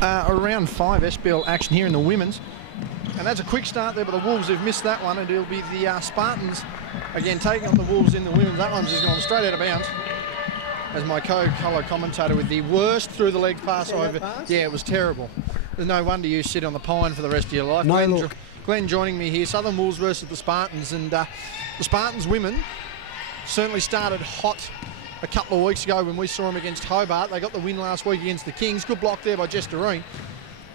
Round 5 SBL action here in the women's. And that's a quick start there, but the Wolves have missed that one, and it'll be the Spartans again taking on the Wolves in the women's. That one's just gone straight out of bounds. As my co-colour commentator with the worst through the leg pass over. Yeah, it was terrible. There's no wonder you sit on the pine for the rest of your life. No, Glenn joining me here. Southern Wolves versus the Spartans, and the Spartans women certainly started hot a couple of weeks ago when we saw them against Hobart. They got the win last week against the Kings. Good block there by Jess Doreen.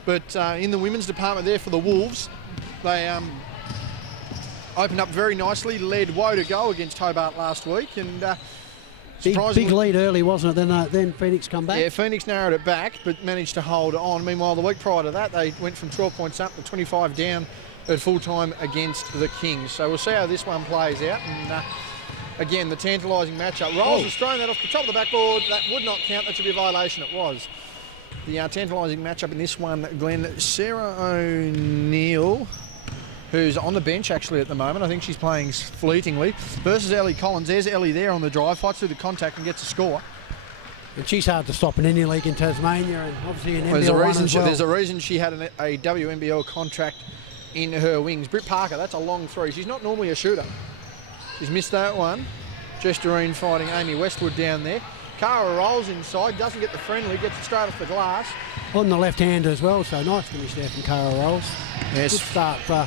But in the women's department there for the Wolves, they opened up very nicely, led woe to go against Hobart last week, and big lead early, wasn't it? Then Phoenix come back. Yeah, Phoenix narrowed it back, but managed to hold on. Meanwhile, the week prior to that, they went from 12 points up to 25 down at full time against the Kings. So we'll see how this one plays out. And again, the tantalising matchup. Rolls has thrown that off the top of the backboard. That would not count. That should be a violation. It was. The tantalising matchup in this one, Glenn, Sarah O'Neill, who's on the bench actually at the moment. I think she's playing fleetingly, versus Ellie Collins. There's Ellie there on the drive, fights through the contact and gets a score. And she's hard to stop in any league in Tasmania, and obviously in NBL one as well. There's a reason she had a WNBL contract in her wings. Britt Parker, that's a long three. She's not normally a shooter. She's missed that one. Jess Doreen fighting Amy Westwood down there. Cara rolls inside, doesn't get the friendly, gets it straight off the glass. On the left hand as well, so nice finish there from Cara Rolls. Yes. Good start for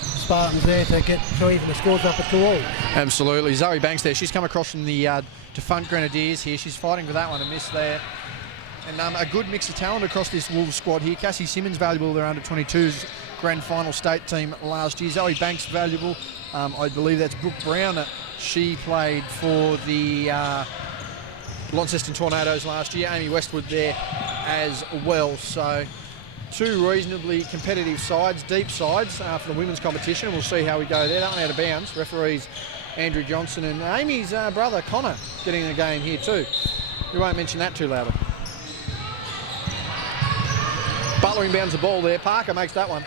Spartans there to get to even the scores up at 2-all. Absolutely. Zoe Banks there. She's come across from the defunct Grenadiers here. She's fighting for that one, a miss there. And a good mix of talent across this Wolves squad here. Cassie Simmons valuable, their under-22s grand final state team last year. Zoe Banks valuable. I believe that's Brooke Brown. She played for the Launceston Tornadoes last year. Amy Westwood there as well. So two reasonably competitive sides, deep sides for the women's competition. We'll see how we go there. That one out of bounds. Referees Andrew Johnson and Amy's brother Connor getting the game here too. We won't mention that too loudly. Butler inbounds the ball there. Parker makes that one.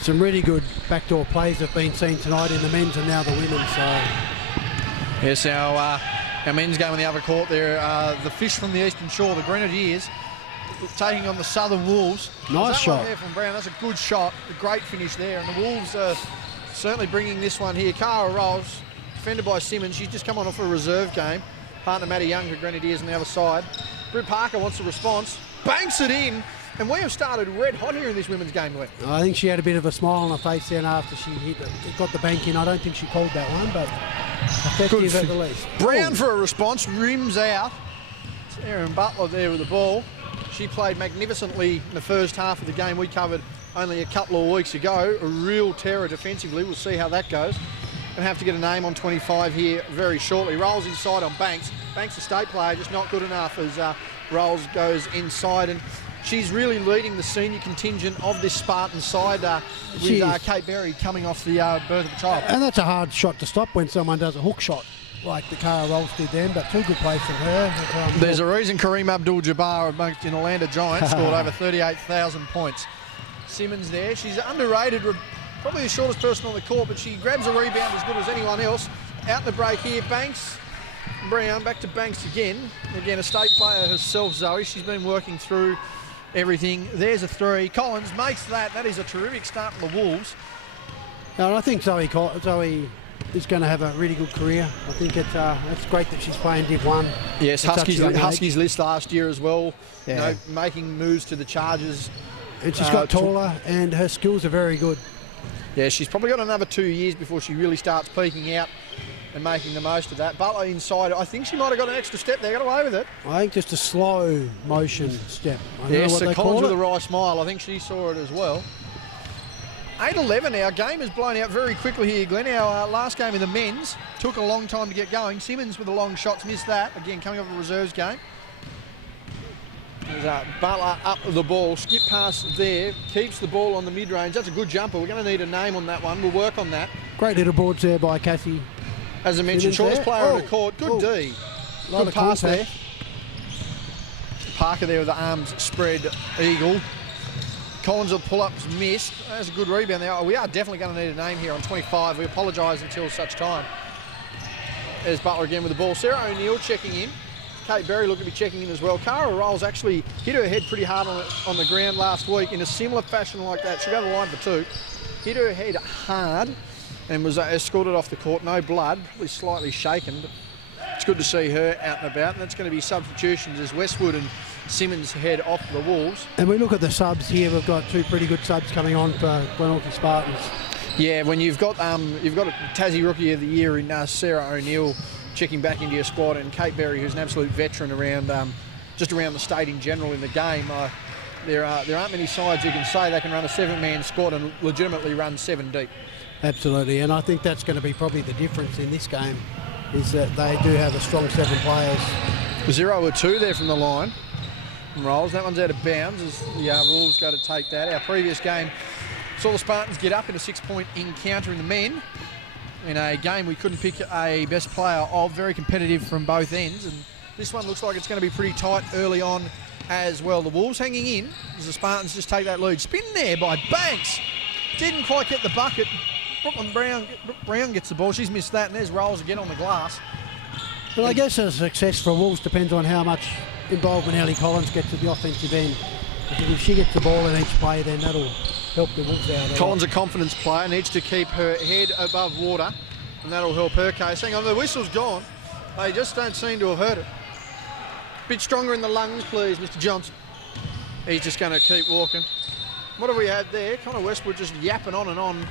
Some really good backdoor plays have been seen tonight in the men's and now the women's. So. Yes, our men's game on the other court there. The fish from the Eastern Shore, the Grenadiers, taking on the Southern Wolves. Nice shot. One there from Brown. That's a good shot. A great finish there. And the Wolves are certainly bringing this one here. Cara Rolls, defended by Simmons. She's just come on off a reserve game. Partner Maddie Young for Grenadiers on the other side. Britt Parker wants a response. Banks it in. And we have started red hot here in this women's game, Glenn. I think she had a bit of a smile on her face then after she got the bank in. I don't think she called that one, but effective at the least. Brown for a response, rims out. It's Erin Butler there with the ball. She played magnificently in the first half of the game we covered only a couple of weeks ago. A real terror defensively. We'll see how that goes. Going to have to get a name on 25 here very shortly. Rolls inside on Banks. Banks, a state player, just not good enough as Rolls goes inside. And she's really leading the senior contingent of this Spartan side with Kate Berry coming off the birth of a child. And that's a hard shot to stop when someone does a hook shot like the Cara Rolls did then, but two good plays from her. There's a reason Kareem Abdul-Jabbar in Orlando Giants scored over 38,000 points. Simmons there, she's underrated, probably the shortest person on the court, but she grabs a rebound as good as anyone else. Out in the break here, Banks, Brown, back to Banks again. Again, a state player herself, Zoe. She's been working through everything. There's a three. Collins makes that. That is a terrific start for the Wolves. And I think Zoe is going to have a really good career. I think it's great that she's playing Div 1. Yes, Huskies list last year as well. Yeah. You know, making moves to the Chargers. And she's got taller and her skills are very good. Yeah, she's probably got another 2 years before she really starts peaking out and making the most of that. Butler inside, I think she might have got an extra step there, got away with it. I think just a slow motion step. Yes, so Collins with a wry smile, I think she saw it as well. 8-11, our game has blown out very quickly here, Glenn. Our last game in the men's took a long time to get going. Simmons with the long shots missed that, again coming off a reserves game. There's Butler up the ball, skip pass there, keeps the ball on the mid-range. That's a good jumper. We're going to need a name on that one. We'll work on that. Great little boards there by Cassie. As I mentioned, shortest player on the court. Good D. Good pass there. Parker there with the arms spread eagle. Collins will pull up's missed. That's a good rebound there. We are definitely going to need a name here on 25. We apologise until such time. There's Butler again with the ball. Sarah O'Neill checking in. Kate Berry look to be checking in as well. Cara Rolls actually hit her head pretty hard on the ground last week in a similar fashion like that. She got the line for 2. Hit her head hard and was escorted off the court. No blood, probably slightly shaken. But it's good to see her out and about. And that's going to be substitutions as Westwood and Simmons head off the Wolves. And we look at the subs here. We've got 2 pretty good subs coming on for Glenorchy Spartans. Yeah, when you've got a Tassie Rookie of the Year in Sarah O'Neill checking back into your squad, and Kate Berry, who's an absolute veteran around just around the state in general in the game. There aren't many sides you can say they can run a 7-man squad and legitimately run 7 deep. Absolutely, and I think that's going to be probably the difference in this game, is that they do have a strong 7 players. 0 or 2 there from the line. From Rolls. That one's out of bounds as the Wolves go to take that. Our previous game saw the Spartans get up in a 6-point encounter in the men. In a game we couldn't pick a best player of, very competitive from both ends, and this one looks like it's going to be pretty tight early on as well. The Wolves hanging in as the Spartans just take that lead. Spin there by Banks. Didn't quite get the bucket. Brooke Brown gets the ball. She's missed that, and there's Rolls again on the glass. Well, I guess the success for Wolves depends on how much involvement Ellie Collins gets at the offensive end. If she gets the ball in each play, then that'll help the Wolves out. Collins, a confidence player, needs to keep her head above water, and that'll help her case. Hang on, the whistle's gone. They just don't seem to have heard it. Bit stronger in the lungs, please, Mr. Johnson. He's just going to keep walking. What have we had there? Connor Westwood just yapping on and on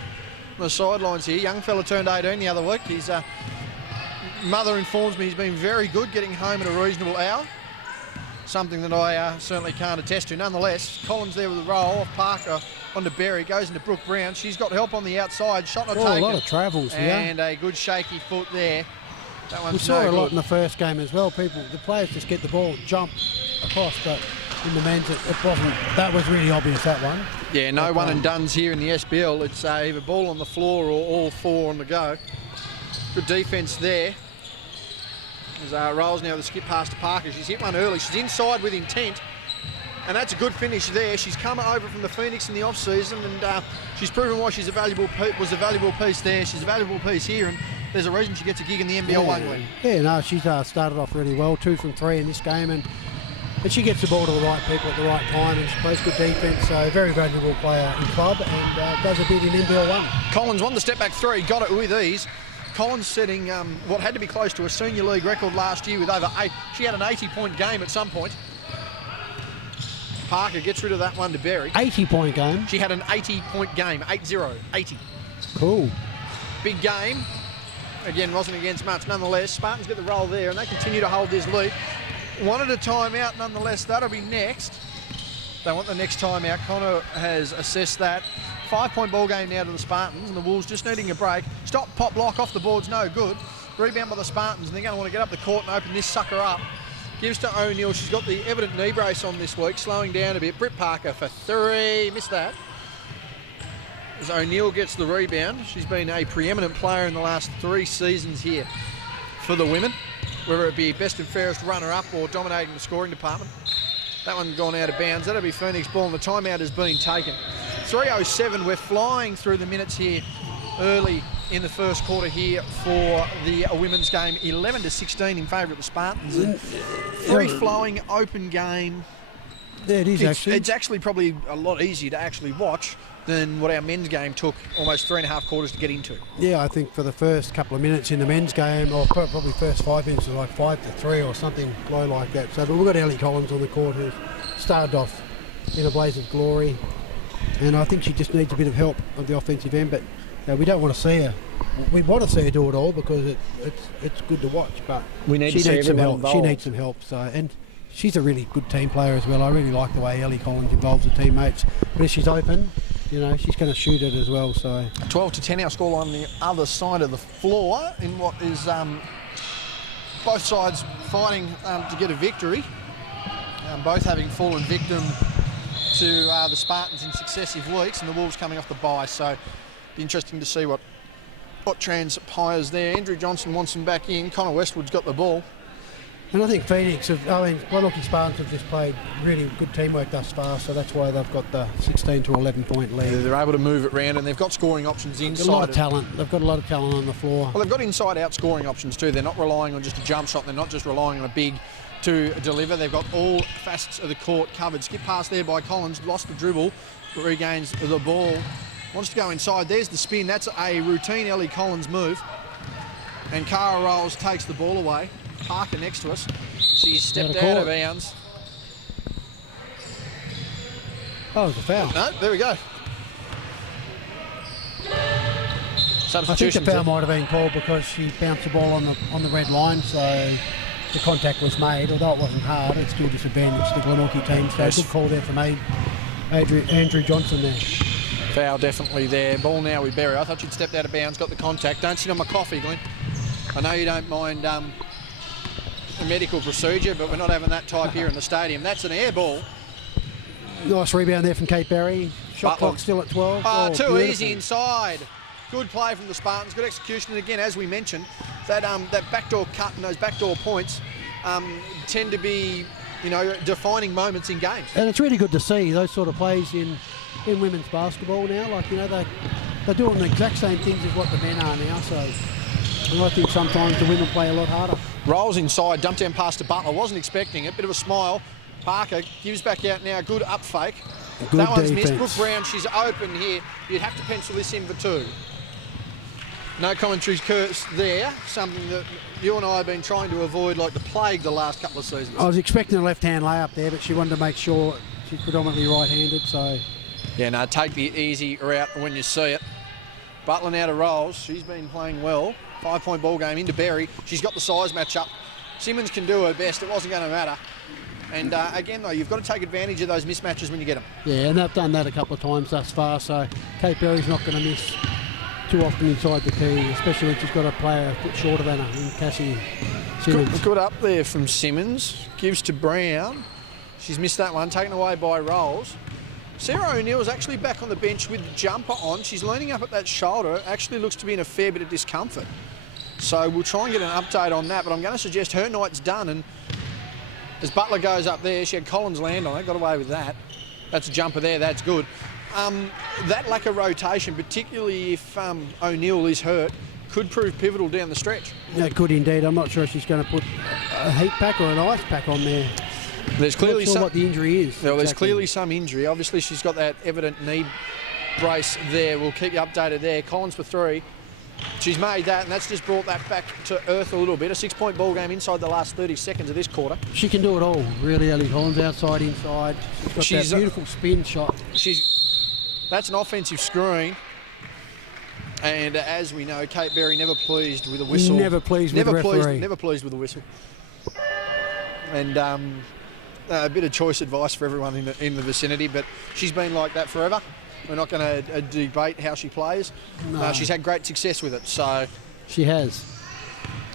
the sidelines here. Young fella turned 18 the other week. His mother informs me he's been very good getting home at a reasonable hour. Something that I certainly can't attest to. Nonetheless, Collins there with the roll off Parker onto Berry, goes into Brooke Brown. She's got help on the outside, shot not taken. A lot of travels here. And a good shaky foot there. That one's we saw no a lot good. in the first game as well. The players just get the ball, jump across, but in the men's it wasn't. That was really obvious, that one. Yeah, no one and dones here in the SBL. It's either ball on the floor or all 4 on the go. Good defence there. As Rolls now the skip pass to Parker. She's hit one early. She's inside with intent. And that's a good finish there. She's come over from the Phoenix in the off-season, and she's proven why she's was a valuable piece there. She's a valuable piece here, and there's a reason she gets a gig in the NBL 1 league. Yeah, no, she's started off really well, 2 from 3 in this game, and she gets the ball to the right people at the right time, and she plays good defence, so very valuable player in club, and does a bit in NBL 1. Collins won the step back 3, got it with ease. Collins setting what had to be close to a senior league record last year with over 8. She had an 80-point game at some point. Parker gets rid of that one to Berry. 80-point game? She had an 80-point game, 8-0, 80. Cool. Big game. Again, wasn't against much. Nonetheless, Spartans get the roll there, and they continue to hold this lead. Wanted a timeout, nonetheless. That'll be next. They want the next timeout. Connor has assessed that. 5-point ball game now to the Spartans, and the Wolves just needing a break. Stop, pop, block off the board's no good. Rebound by the Spartans, and they're going to want to get up the court and open this sucker up. Gives to O'Neill. She's got the evident knee brace on this week, slowing down a bit. Britt Parker for 3. Missed that. As O'Neill gets the rebound. She's been a preeminent player in the last 3 seasons here for the women, whether it be best and fairest runner-up or dominating the scoring department. That one gone out of bounds. That'll be Phoenix ball, and the timeout has been taken. 3:07. We're flying through the minutes here early in the first quarter here for the women's game. 11-16 in favour of the Spartans. Free-flowing, open game. Yeah, it is actually. It's actually probably a lot easier to actually watch than what our men's game took almost 3.5 quarters to get into. Yeah, I think for the first couple of minutes in the men's game, or probably first 5 minutes, was like 5-3 or something low like that. So, but we've got Ellie Collins on the court, who started off in a blaze of glory, and I think she just needs a bit of help on the offensive end. But we don't want to see her. We want to see her do it all because it's good to watch, but we need she to see needs some help. involved. She needs some help. So, and she's a really good team player as well. I really like the way Ellie Collins involves her teammates. But if she's open, she's going to shoot it as well. So 12-10 our scoreline on the other side of the floor in what is both sides fighting to get a victory. Both having fallen victim to the Spartans in successive weeks, and the Wolves coming off the bye. So be interesting to see what transpires there. Andrew Johnson wants them back in. Connor Westwood's got the ball. And I think Glenorchy Spartans have just played really good teamwork thus far, so that's why they've got the 16 to 11 point lead. They're able to move it around, and they've got scoring options inside. A lot of talent. They've got a lot of talent on the floor. Well, they've got inside-out scoring options too. They're not relying on just a jump shot. They're not just relying on a big to deliver. They've got all facets of the court covered. Skip pass there by Collins, lost the dribble, regains the ball. Wants to go inside. There's the spin. That's a routine Ellie Collins move. And Cara Rolls takes the ball away. Parker next to us. She's stepped out of bounds. Oh, it was a foul. No, there we go. I think the foul might have been called because she bounced the ball on the red line, so the contact was made. Although it wasn't hard, it still disadvantaged the Glenorchy team. So good call there from Andrew Johnson there. Foul definitely there. Ball now with Berry. I thought she'd stepped out of bounds, got the contact. Don't sit on my coffee, Glenn. I know you don't mind a medical procedure, but we're not having that type here in the stadium. That's an air ball. Nice rebound there from Kate Berry. Shot clock still at 12. Oh, too beautiful. easy inside. Good play from the Spartans. Good execution. And again, as we mentioned, that backdoor cut and those backdoor points tend to be, defining moments in games. And it's really good to see those sort of plays in women's basketball now. Like, they're doing the exact same things as what the men are now. So I think sometimes the women play a lot harder. Rolls inside, dump down pass to Butler. Wasn't expecting it. Bit of a smile. Parker gives back out now. Good up fake. Good that one's defense. missed. Brooke Brown, she's open here. You'd have to pencil this in for 2. No commentary curse there. Something that you and I have been trying to avoid like the plague the last couple of seasons. I was expecting a left-hand layup there, but she wanted to make sure she's predominantly right-handed, so... Yeah, no, take the easy route when you see it. Butler now to Rolls. She's been playing well. 5-point ball game into Berry. She's got the size match up. Simmons can do her best. It wasn't going to matter. And again, though, you've got to take advantage of those mismatches when you get them. Yeah, and they've done that a couple of times thus far, so Kate Berry's not going to miss too often inside the key, especially when she's got a player a foot shorter than her, in Cassie Simmons. Good up there from Simmons. Gives to Brown. She's missed that one, taken away by Rolls. Sarah O'Neill's actually back on the bench with the jumper on. She's leaning up at that shoulder. Actually looks to be in a fair bit of discomfort. So we'll try and get an update on that, but I'm going to suggest her night's done. And as Butler goes up there, she had Collins land on it, got away with that. That's a jumper there, that's good. That lack of rotation, particularly if O'Neill is hurt, could prove pivotal down the stretch. Yeah, it could indeed. I'm not sure if she's going to put a heat pack or an ice pack on there. There's clearly not sure what the injury is. Well, there's clearly some injury. Obviously, she's got that evident knee brace there. We'll keep you updated there. Collins for 3. She's made that, and that's just brought that back to earth a little bit. A 6-point ball game inside the last 30 seconds of this quarter. She can do it all, really, Ellie Collins, outside, inside. She's got that beautiful spin shot. That's an offensive screen. And as we know, Kate Berry never pleased with a whistle. Never pleased with the referee. Never pleased with a whistle. And a bit of choice advice for everyone in the vicinity, but she's been like that forever. We're not going to debate how she plays. No. She's had great success with it, so... She has.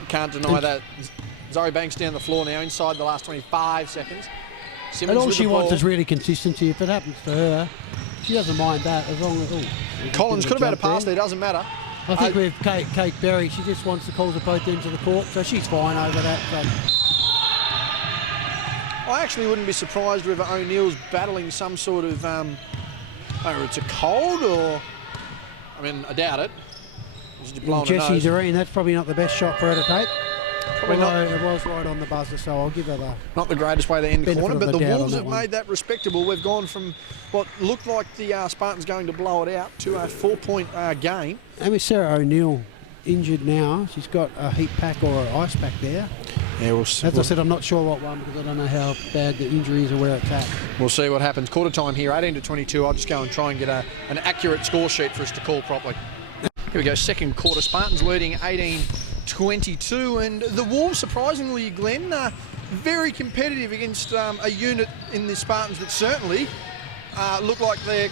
Can't deny that. Zoe Banks down the floor now, inside the last 25 seconds. Simmons and all with she the ball. wants is really consistency. If it happens to her, she doesn't mind that, as long as... Collins could have had a pass there, doesn't matter. I think with Kate Berry, she just wants the calls at both ends of the court, so she's fine over that. I actually wouldn't be surprised if O'Neill's battling some sort of... Whether it's a cold or... I mean, I doubt it. Jessie Doreen, that's probably not the best shot for her to take. Probably not. It was right on the buzzer, so I'll give her the... Not the greatest way to end the corner, but the Wolves have one. made that respectable. We've gone from what looked like the Spartans going to blow it out to a 4-point game. And with Sarah O'Neill injured now, she's got a heat pack or an ice pack there. Yeah, As I said, I'm not sure what one because I don't know how bad the injury is or where it's at. We'll see what happens. Quarter time here, 18-22. I'll just go and try and get an accurate score sheet for us to call properly. Here we go, second quarter. Spartans leading 18-22, and the Wolves, surprisingly, Glenn, very competitive against a unit in the Spartans that certainly look like they're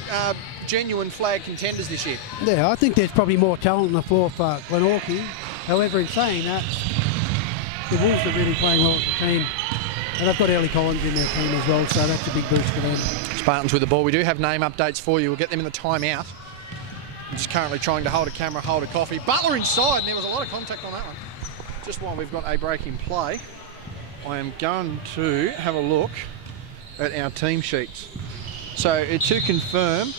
genuine flag contenders this year. Yeah, I think there's probably more talent on the floor for Glenorchy. However, in saying that, the Wolves are really playing well as a team. And they've got Ellie Collins in their team as well, so that's a big boost for them. Spartans with the ball. We do have name updates for you. We'll get them in the timeout. I'm just currently trying to hold a camera, hold a coffee. Butler inside, and there was a lot of contact on that one. Just while we've got a break in play, I am going to have a look at our team sheets. So to confirm,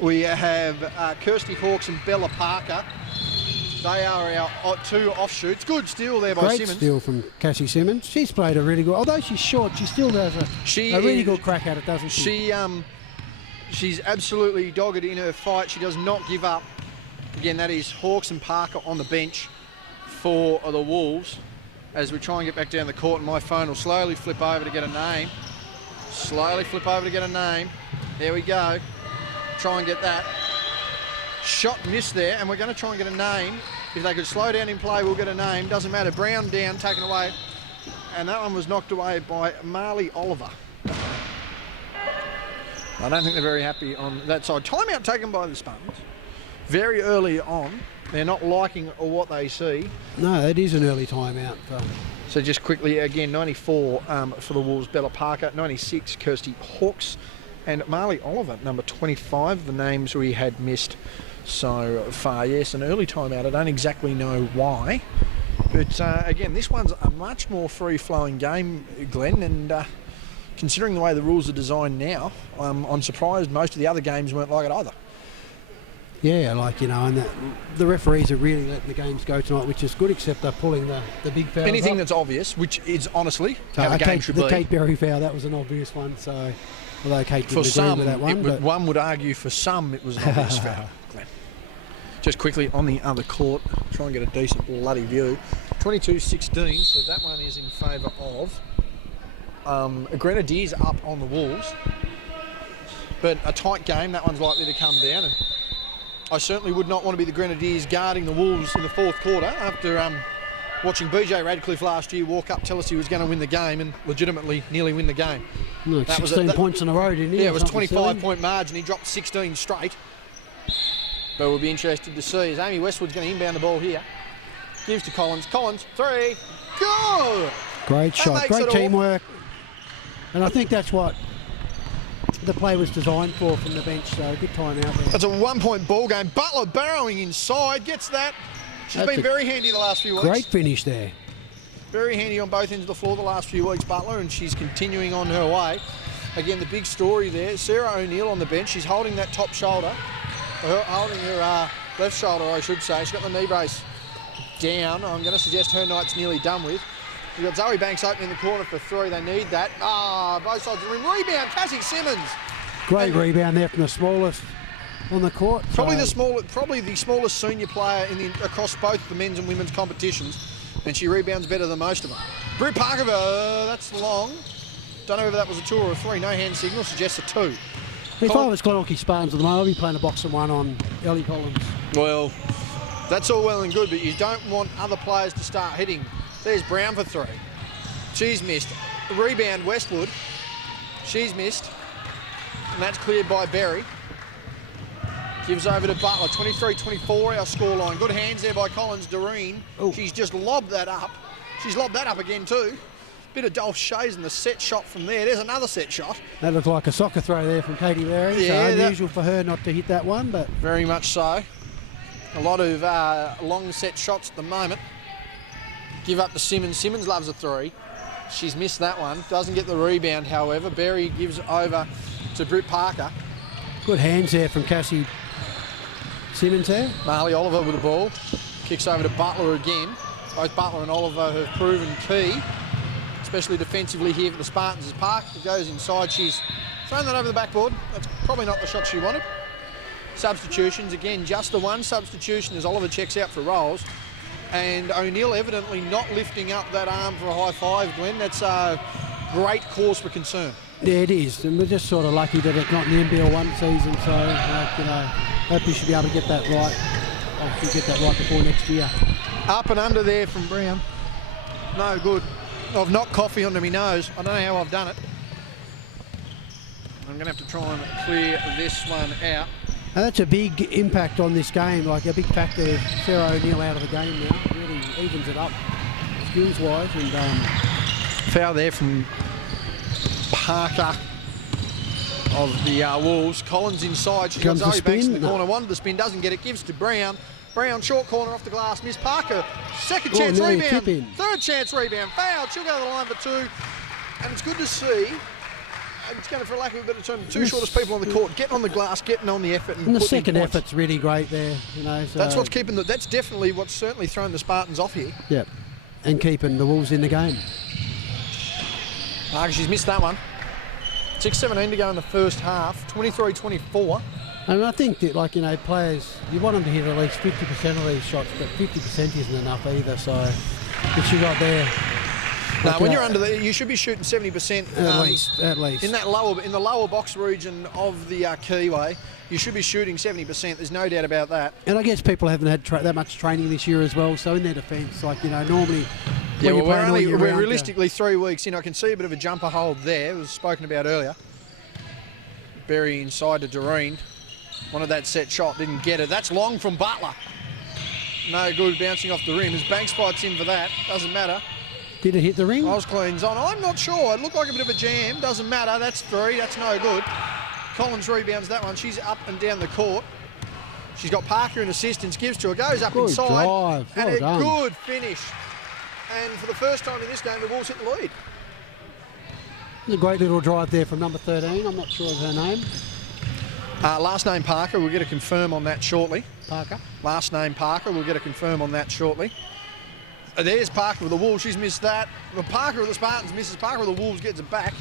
we have Kirsty Hawkes and Bella Parker They are our 2 offshoots. Good steal there by Great Simmons. steal from Cassie Simmons. She's played a really good, although she's short, she still does a really good crack at it, doesn't she? She's absolutely dogged in her fight. She does not give up. Again, that is Hawkes and Parker on the bench for the Wolves. As we try and get back down the court, and my phone will slowly flip over to get a name. Slowly flip over to get a name. There we go. Try and get that. Shot missed there, and we're going to try and get a name. If they could slow down in play, we'll get a name. Doesn't matter. Brown down, taken away. And that one was knocked away by Marley Oliver. I don't think they're very happy on that side. Timeout taken by the Spartans. Very early on. They're not liking what they see. No, it is an early timeout. So just quickly, again, 94 for the Wolves, Bella Parker. 96, Kirsty Hawkes. And Marley Oliver, number 25, the names we had missed so far. Yes, an early timeout. I don't exactly know why. But again, this one's a much more free-flowing game, Glenn, and considering the way the rules are designed now, I'm surprised most of the other games weren't like it either. Yeah, like, you know, and the referees are really letting the games go tonight, which is good, except they're pulling the big fouls Anything up. that's obvious, which is honestly how the game should be. The Kate Berry foul, that was an obvious one, so although Kate didn't agree with that one. One would argue for some it was an obvious foul. Just quickly on the other court, try and get a decent bloody view. 22-16, so that one is in favour of Grenadiers up on the Wolves. But a tight game, that one's likely to come down. And I certainly would not want to be the Grenadiers guarding the Wolves in the 4th quarter after watching BJ Radcliffe last year walk up, tell us he was going to win the game and legitimately nearly win the game. Look, 16 points in a row, didn't he? Yeah, it was 25-point margin. He dropped 16 straight. But we'll be interested to see as Amy Westwood's going to inbound the ball here. Gives to Collins. Collins, 3. Good! Great shot, great teamwork. And I think that's what the play was designed for from the bench, so good time out there. That's a 1-point ball game. Butler barrowing inside, gets that. She's been very handy the last few weeks. Great finish there. Very handy on both ends of the floor the last few weeks, Butler, and she's continuing on her way. Again, the big story there, Sarah O'Neill on the bench. She's holding that top shoulder, holding her left shoulder, I should say. She's got the knee brace down. I'm going to suggest her night's nearly done with. We've got Zoe Banks open in the corner for 3. They need that. Both sides of the rim. Rebound, Cassie Simmons. Great rebound there from the smallest on the court. Probably the smallest senior player across both the men's and women's competitions, and she rebounds better than most of them. Britt Parker, that's long. Don't know whether that was a 2 or a 3. No hand signal, suggests a 2. If I was Glenorchy Spartans at the moment, I'd be playing a box and 1 on Ellie Collins. Well, that's all well and good, but you don't want other players to start hitting. There's Brown for 3. She's missed. The rebound, Westwood. She's missed. And that's cleared by Berry. Gives over to Butler. 23-24 our scoreline. Good hands there by Collins. Doreen. Ooh. She's just lobbed that up. She's lobbed that up again too. Bit of Dolph Shays in the set shot from there. There's another set shot. That looked like a soccer throw there from Katie Berry. Yeah, so unusual for her not to hit that one, but very much so. A lot of long set shots at the moment. Give up to Simmons. Simmons loves a 3. She's missed that one. Doesn't get the rebound, however. Berry gives over to Britt Parker. Good hands there from Cassie Simmons there. Marley Oliver with the ball. Kicks over to Butler again. Both Butler and Oliver have proven key, especially defensively here for the Spartans. As Parker goes inside, she's thrown that over the backboard. That's probably not the shot she wanted. Substitutions, again, just the one substitution as Oliver checks out for rolls. And O'Neill evidently not lifting up that arm for a high 5, Glenn. That's a great cause for concern. Yeah, it is. And we're just sort of lucky that it's not in the NBL 1 season. So, hope we should be able to get that right. Hopefully get that right before next year. Up and under there from Brown. No good. I've knocked coffee onto my nose. I don't know how I've done it. I'm going to have to try and clear this one out. And that's a big impact on this game, like a big factor of Sarah O'Neill out of the game now. It really evens it up skills-wise. And foul there from Parker of the Wolves. Collins inside. She's got Zoe Banks in the corner. Wanted the spin, doesn't get it. Gives to Brown. Brown, short corner off the glass. Miss Parker. Second chance rebound. Third chance rebound. Foul. She'll go to the line for 2. And it's good to see it's going to, for lack of a better term, the two shortest people on the court, getting on the glass, getting on the effort, And the putting in second points. effort's really great there, you know. So, That's what's keeping that's definitely what's certainly thrown the Spartans off here. Yep. And keeping the Wolves in the game. She's missed that one. 6:17 to go in the first half. 23-24. And I think that, like, you know, players, you want them to hit at least 50% of these shots, but 50% isn't enough either. So, if you got there. No, when you're under you should be shooting 70%. At least. In the lower box region of the Keyway, you should be shooting 70%. There's no doubt about that. And I guess people haven't had that much training this year as well. So in their defence, like, you know, normally. Yeah, well, we're realistically 3 weeks in. I can see a bit of a jumper hold there. It was spoken about earlier. Berry inside to Doreen. Wanted that set shot, didn't get it. That's long from Butler. No good, bouncing off the rim. As Banks fights in for that, doesn't matter. Did it hit the ring? Osclean's on. I'm not sure. It looked like a bit of a jam. Doesn't matter. That's 3. That's no good. Collins rebounds that one. She's up and down the court. She's got Parker in assistance. Gives to her. Goes up Good inside. drive. And Well a done. good finish. And for the first time in this game, the Wolves hit the lead. A great little drive there from number 13. I'm not sure of her name. Last name Parker. We'll get a confirm on that shortly. Parker. Last name Parker. We'll get a confirm on that shortly. There's Parker with the Wolves. She's missed that. The Parker of the Spartans misses. Parker with the Wolves gets it back.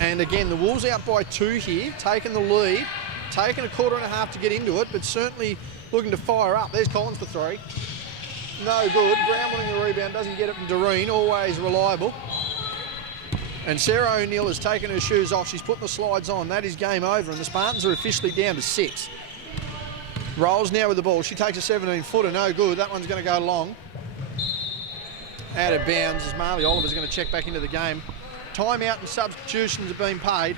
And again, the Wolves out by 2 here, taking the lead, taking a quarter and a half to get into it, but certainly looking to fire up. There's Collins for 3. No good. Brown winning the rebound, doesn't get it from Doreen, always reliable. And Sarah O'Neill has taken her shoes off. She's putting the slides on. That is game over, and the Spartans are officially down to 6. Rolls now with the ball. She takes a 17-footer, no good. That one's going to go long. Out of bounds as Marley Oliver's going to check back into the game. Timeout and substitutions have been paid.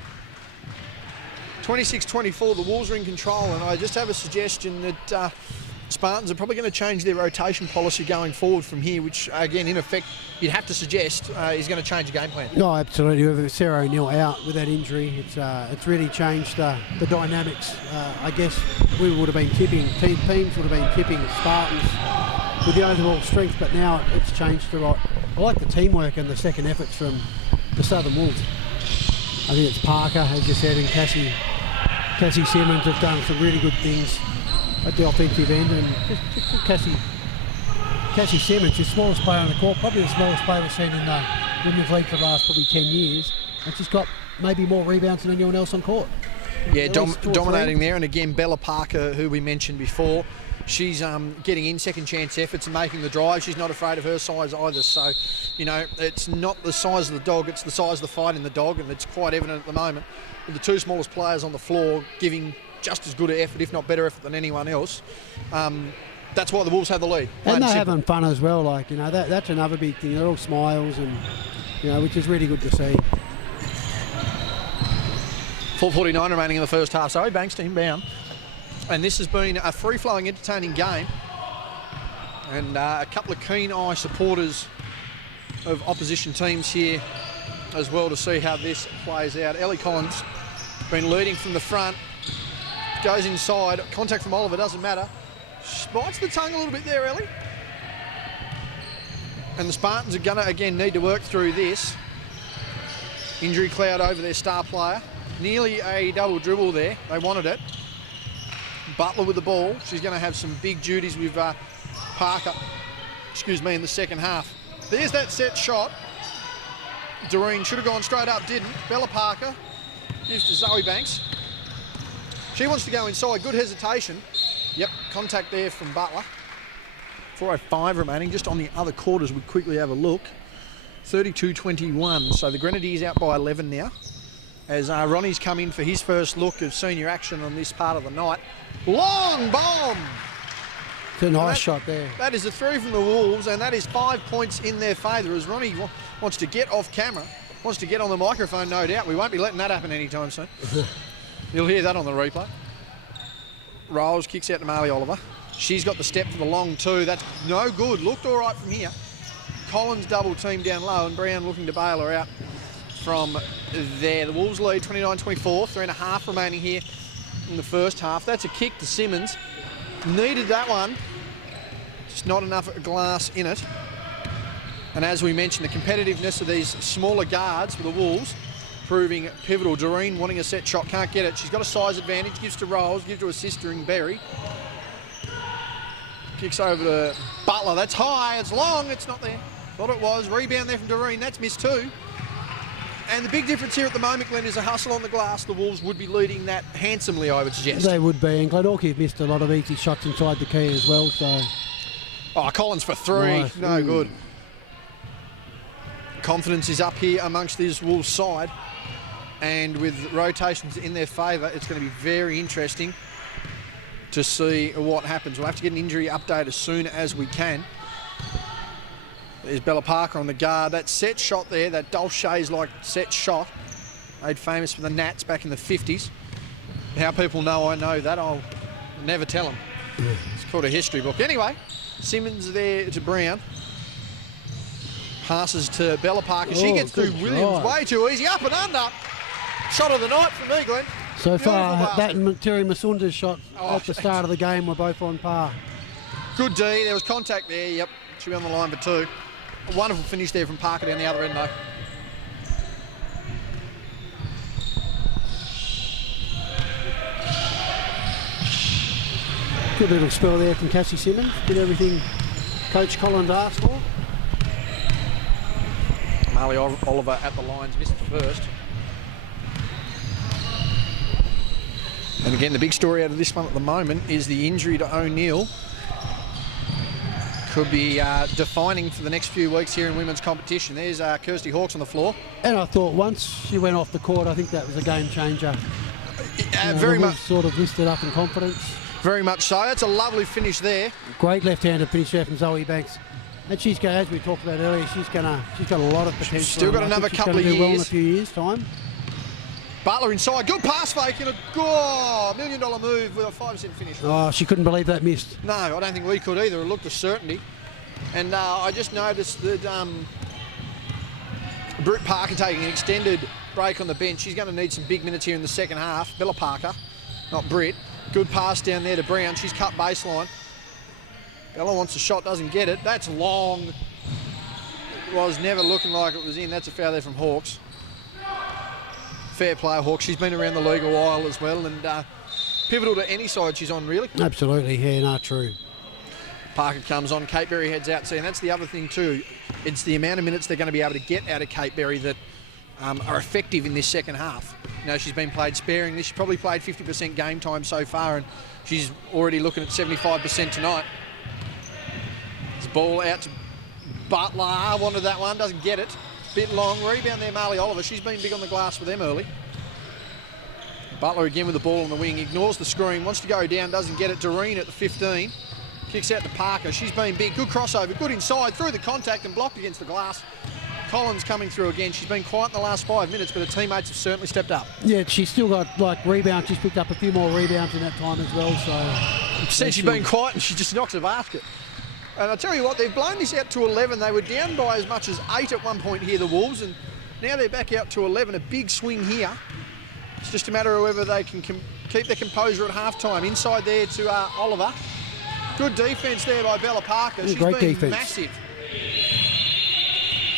26-24, the Wolves are in control, and I just have a suggestion that Spartans are probably going to change their rotation policy going forward from here, which, again, in effect, you'd have to suggest is going to change the game plan. No, absolutely. With Sarah O'Neill out with that injury, it's really changed the dynamics. I guess we would have been tipping, teams would have been tipping Spartans with the overall strength, but now it's changed a lot. I like the teamwork and the second efforts from the Southern Wolves. I think it's Parker, as you said, and Cassie Simmons have done some really good things at the offensive end, and just Cassie Simmons, the smallest player on the court, probably the smallest player we've seen in the Women's League for the last probably 10 years, and she's got maybe more rebounds than anyone else on court. Yeah, dominating there, and again, Bella Parker, who we mentioned before, she's getting in second chance efforts and making the drive. She's not afraid of her size either, so, you know, it's not the size of the dog, it's the size of the fight in the dog, and it's quite evident at the moment with the 2 smallest players on the floor giving just as good an effort, if not better effort than anyone else. That's why the Wolves have the lead. And they're having fun as well, like, you know, that's another big thing. They're all smiles, and, you know, which is really good to see. 4:49 remaining in the first half. Sorry, Banks to inbound. And this has been a free-flowing, entertaining game. And a couple of keen-eye supporters of opposition teams here as well to see how this plays out. Ellie Collins been leading from the front. Goes inside. Contact from Oliver, doesn't matter. Bites the tongue a little bit there, Ellie. And the Spartans are going to, again, need to work through this. Injury cloud over their star player. Nearly a double dribble there. They wanted it. Butler with the ball. She's going to have some big duties with Parker, in the second half. There's that set shot. Doreen should have gone straight up, didn't. Bella Parker gives to Zoe Banks. She wants to go inside. Good hesitation. Yep, contact there from Butler. 4:05 remaining. Just on the other quarters, we quickly have a look. 32-21. So the Grenadiers out by 11 now. As Ronnie's come in for his first look of senior action on this part of the night. Long bomb! It's a nice shot there. That is a 3 from the Wolves, and that is 5 points in their favour as Ronnie wants to get off camera, wants to get on the microphone, no doubt. We won't be letting that happen anytime soon. You'll hear that on the replay. Rolls, kicks out to Marley Oliver. She's got the step for the long 2. That's no good. Looked all right from here. Collins double team down low, and Brown looking to bail her out from there. The Wolves lead 29-24, 3.5 remaining here in the first half. That's a kick to Simmons. Needed that one. Just not enough glass in it. And as we mentioned, the competitiveness of these smaller guards for the Wolves proving pivotal. Doreen wanting a set shot, can't get it. She's got a size advantage, gives to Rolls, gives to her sister in Berry. Kicks over to Butler, that's high, it's long, it's not there. Thought it was, rebound there from Doreen, that's missed too. And the big difference here at the moment, Glenn, is a hustle on the glass. The Wolves would be leading that handsomely, I would suggest. They would be, and Glenorchy have missed a lot of easy shots inside the key as well, so... Oh, Collins for three, Nice. no good. Confidence is up here amongst this Wolves side, and with rotations in their favour, it's going to be very interesting to see what happens. We'll have to get an injury update as soon as we can. There's Bella Parker on the guard. That set shot there, that Dolce's-like set shot, made famous for the Nats back in the 50s. How people know I know that, I'll never tell them. It's called a history book. Anyway, Simmons there to Brown. Passes to Bella Parker. She gets through good Williams drive. way too easy. Up and under. Shot of the night for me, Glenn. So far, Beautiful that and Terry Masunda's shot Oh, at the start of the game were both on par. Good D. There was contact there. Yep. She'll be on the line for two. A wonderful finish there from Parker down the other end, though. Good little spell there from Cassie Simmons. Did everything Coach Collins asked for. Marley Oliver at the lines, missed the first. And again, the big story out of this one at the moment is the injury to O'Neill. Could be defining for the next few weeks here in women's competition. There's Kirsty Hawkes on the floor. And I thought once she went off the court, I think that was a game changer. Very the much, Wolves sort of lifted up in confidence. very much so. That's a lovely finish there. Great left-handed finish there from Zoe Banks. And she's going, as we talked about earlier, she's got a lot of potential. Still got I think another she's couple gonna of do well in a years. few years' time. Butler inside, good pass fake and a $1 million move with a 5% finish. Oh, she couldn't believe that missed. No, I don't think we could either. It looked a certainty. And I just noticed that Britt Parker taking an extended break on the bench. She's going to need some big minutes here in the second half. Bella Parker, not Britt. Good pass down there to Brown. She's cut baseline. Bella wants a shot, doesn't get it. That's long. It was never looking like it was in. That's a foul there from Hawkes. Fair play, Hawkes. She's been around the league a while as well, and pivotal to any side she's on, really. Absolutely, yeah, no, true. Parker comes on, Kate Berry heads out. See, and that's the other thing too. It's the amount of minutes they're going to be able to get out of Kate Berry that are effective in this second half. You know, she's been played sparingly. She's probably played 50% game time so far, and she's already looking at 75% tonight. This ball out to Butler. Wanted that one, doesn't get it. Bit long. Rebound there, Marley Oliver. She's been big on the glass for them early. Butler again with the ball on the wing. Ignores the screen. Wants to go down. Doesn't get it. Doreen at the 15. Kicks out to Parker. She's been big. Good crossover. Good inside. Through the contact and blocked against the glass. Collins coming through again. She's been quiet in the last 5 minutes, but her teammates have certainly stepped up. Yeah, she's still got like rebounds. She's picked up a few more rebounds in that time as well. So Said she's been quiet and she just knocks a basket. And I tell you what, they've blown this out to 11. They were down by as much as 8 at one point here, the Wolves, and now they're back out to 11. A big swing here. It's just a matter of whether they can keep their composure at halftime. Inside there to Oliver. Good defence there by Bella Parker. Yeah, She's great been defence. massive.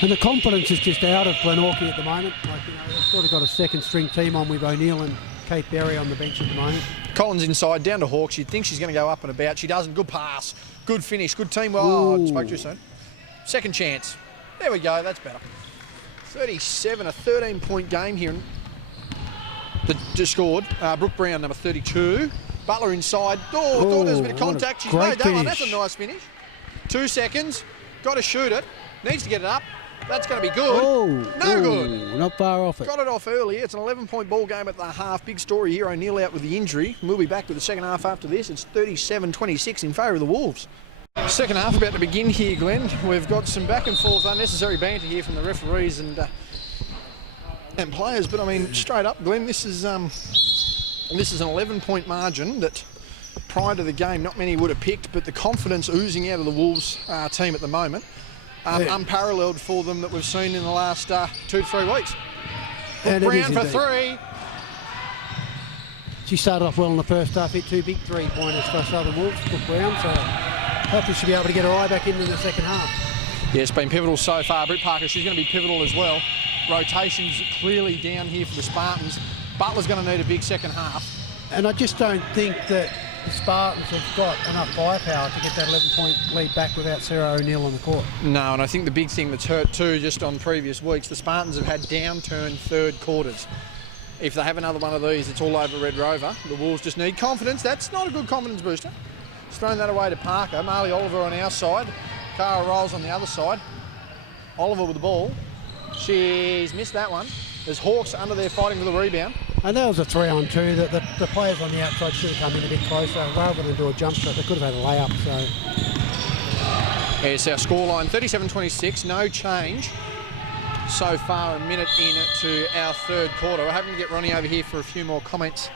And the confidence is just out of Glenorchy at the moment. Like, you know, they've sort of got a second string team on with O'Neill and Kate Berry on the bench at the moment. Collins inside, down to Hawks. You'd think she's going to go up and about. She doesn't. Good pass. Good finish. Good team. Oh, I spoke too soon. Second chance. There we go. That's better. 37, a 13-point game here. That just scored. Brooke Brown, number 32. Butler inside. Oh, thought there was a bit of contact. She's made that one. That's a nice finish. 2 seconds. Got to shoot it. Needs to get it up. That's going to be good. No good. Not far off it. Got it off early. It's an 11-point ball game at the half. Big story here. O'Neill out with the injury. We'll be back with the second half after this. It's 37-26 in favour of the Wolves. Second half about to begin here, Glenn. We've got some back and forth unnecessary banter here from the referees and players. But I mean, straight up, Glenn, this is an 11-point margin that prior to the game not many would have picked. But the confidence oozing out of the Wolves team at the moment. Unparalleled for them that we've seen in the last 2 to 3 weeks. And Brown for three. She started off well in the first half, hit 2 big 3-pointers for Southern Wolves, Brooke Brown, so hopefully she'll be able to get her eye back in the second half. Yeah, it's been pivotal so far. Britt Parker, she's going to be pivotal as well. Rotations clearly down here for the Spartans. Butler's going to need a big second half. And I just don't think that the Spartans have got enough firepower to get that 11-point lead back without Sarah O'Neill on the court. No, and I think the big thing that's hurt too, just on previous weeks, the Spartans have had downturn third quarters. If they have another one of these, it's all over Red Rover. The Wolves just need confidence. That's not a good confidence booster. He's thrown that away to Parker. Marley Oliver on our side. Cara Rolls on the other side. Oliver with the ball. She's missed that one. There's Hawks under there fighting for the rebound. And that was a 3-on-2. The players on the outside should have come in a bit closer rather than do a jump shot. They could have had a layup. So Here's our scoreline, 37-26, no change so far, a minute into our third quarter. We're having to get Ronnie over here for a few more comments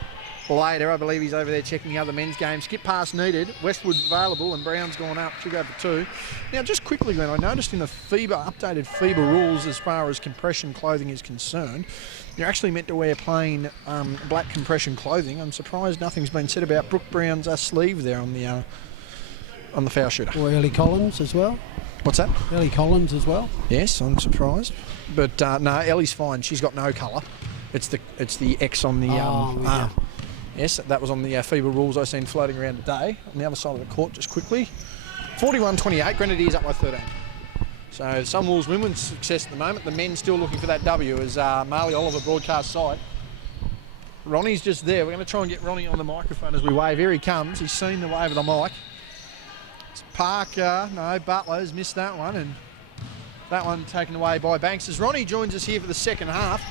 later. I believe he's over there checking the other men's games. Skip pass needed, Westwood available, and Brown's gone up, should go for 2. Now, just quickly, Glenn, I noticed in the updated FIBA rules as far as compression clothing is concerned, you're actually meant to wear plain black compression clothing. I'm surprised nothing's been said about Brooke Brown's sleeve there on the foul shooter. or Ellie Collins as well. What's that? Ellie Collins as well. Yes, I'm surprised. But no, Ellie's fine. She's got no colour. It's the X on the arm. Yes, that was on the FIBA rules I've seen floating around today. On the other side of the court, just quickly. 41-28, Grenadiers up by 13. So some Wolves win with success at the moment. The men still looking for that W as Marley Oliver broadcast side. Ronnie's just there. We're going to try and get Ronnie on the microphone as we wave. Here he comes. He's seen the wave of the mic. It's Parker. No, Butler's missed that one. And that one taken away by Banks. As Ronnie joins us here for the second half,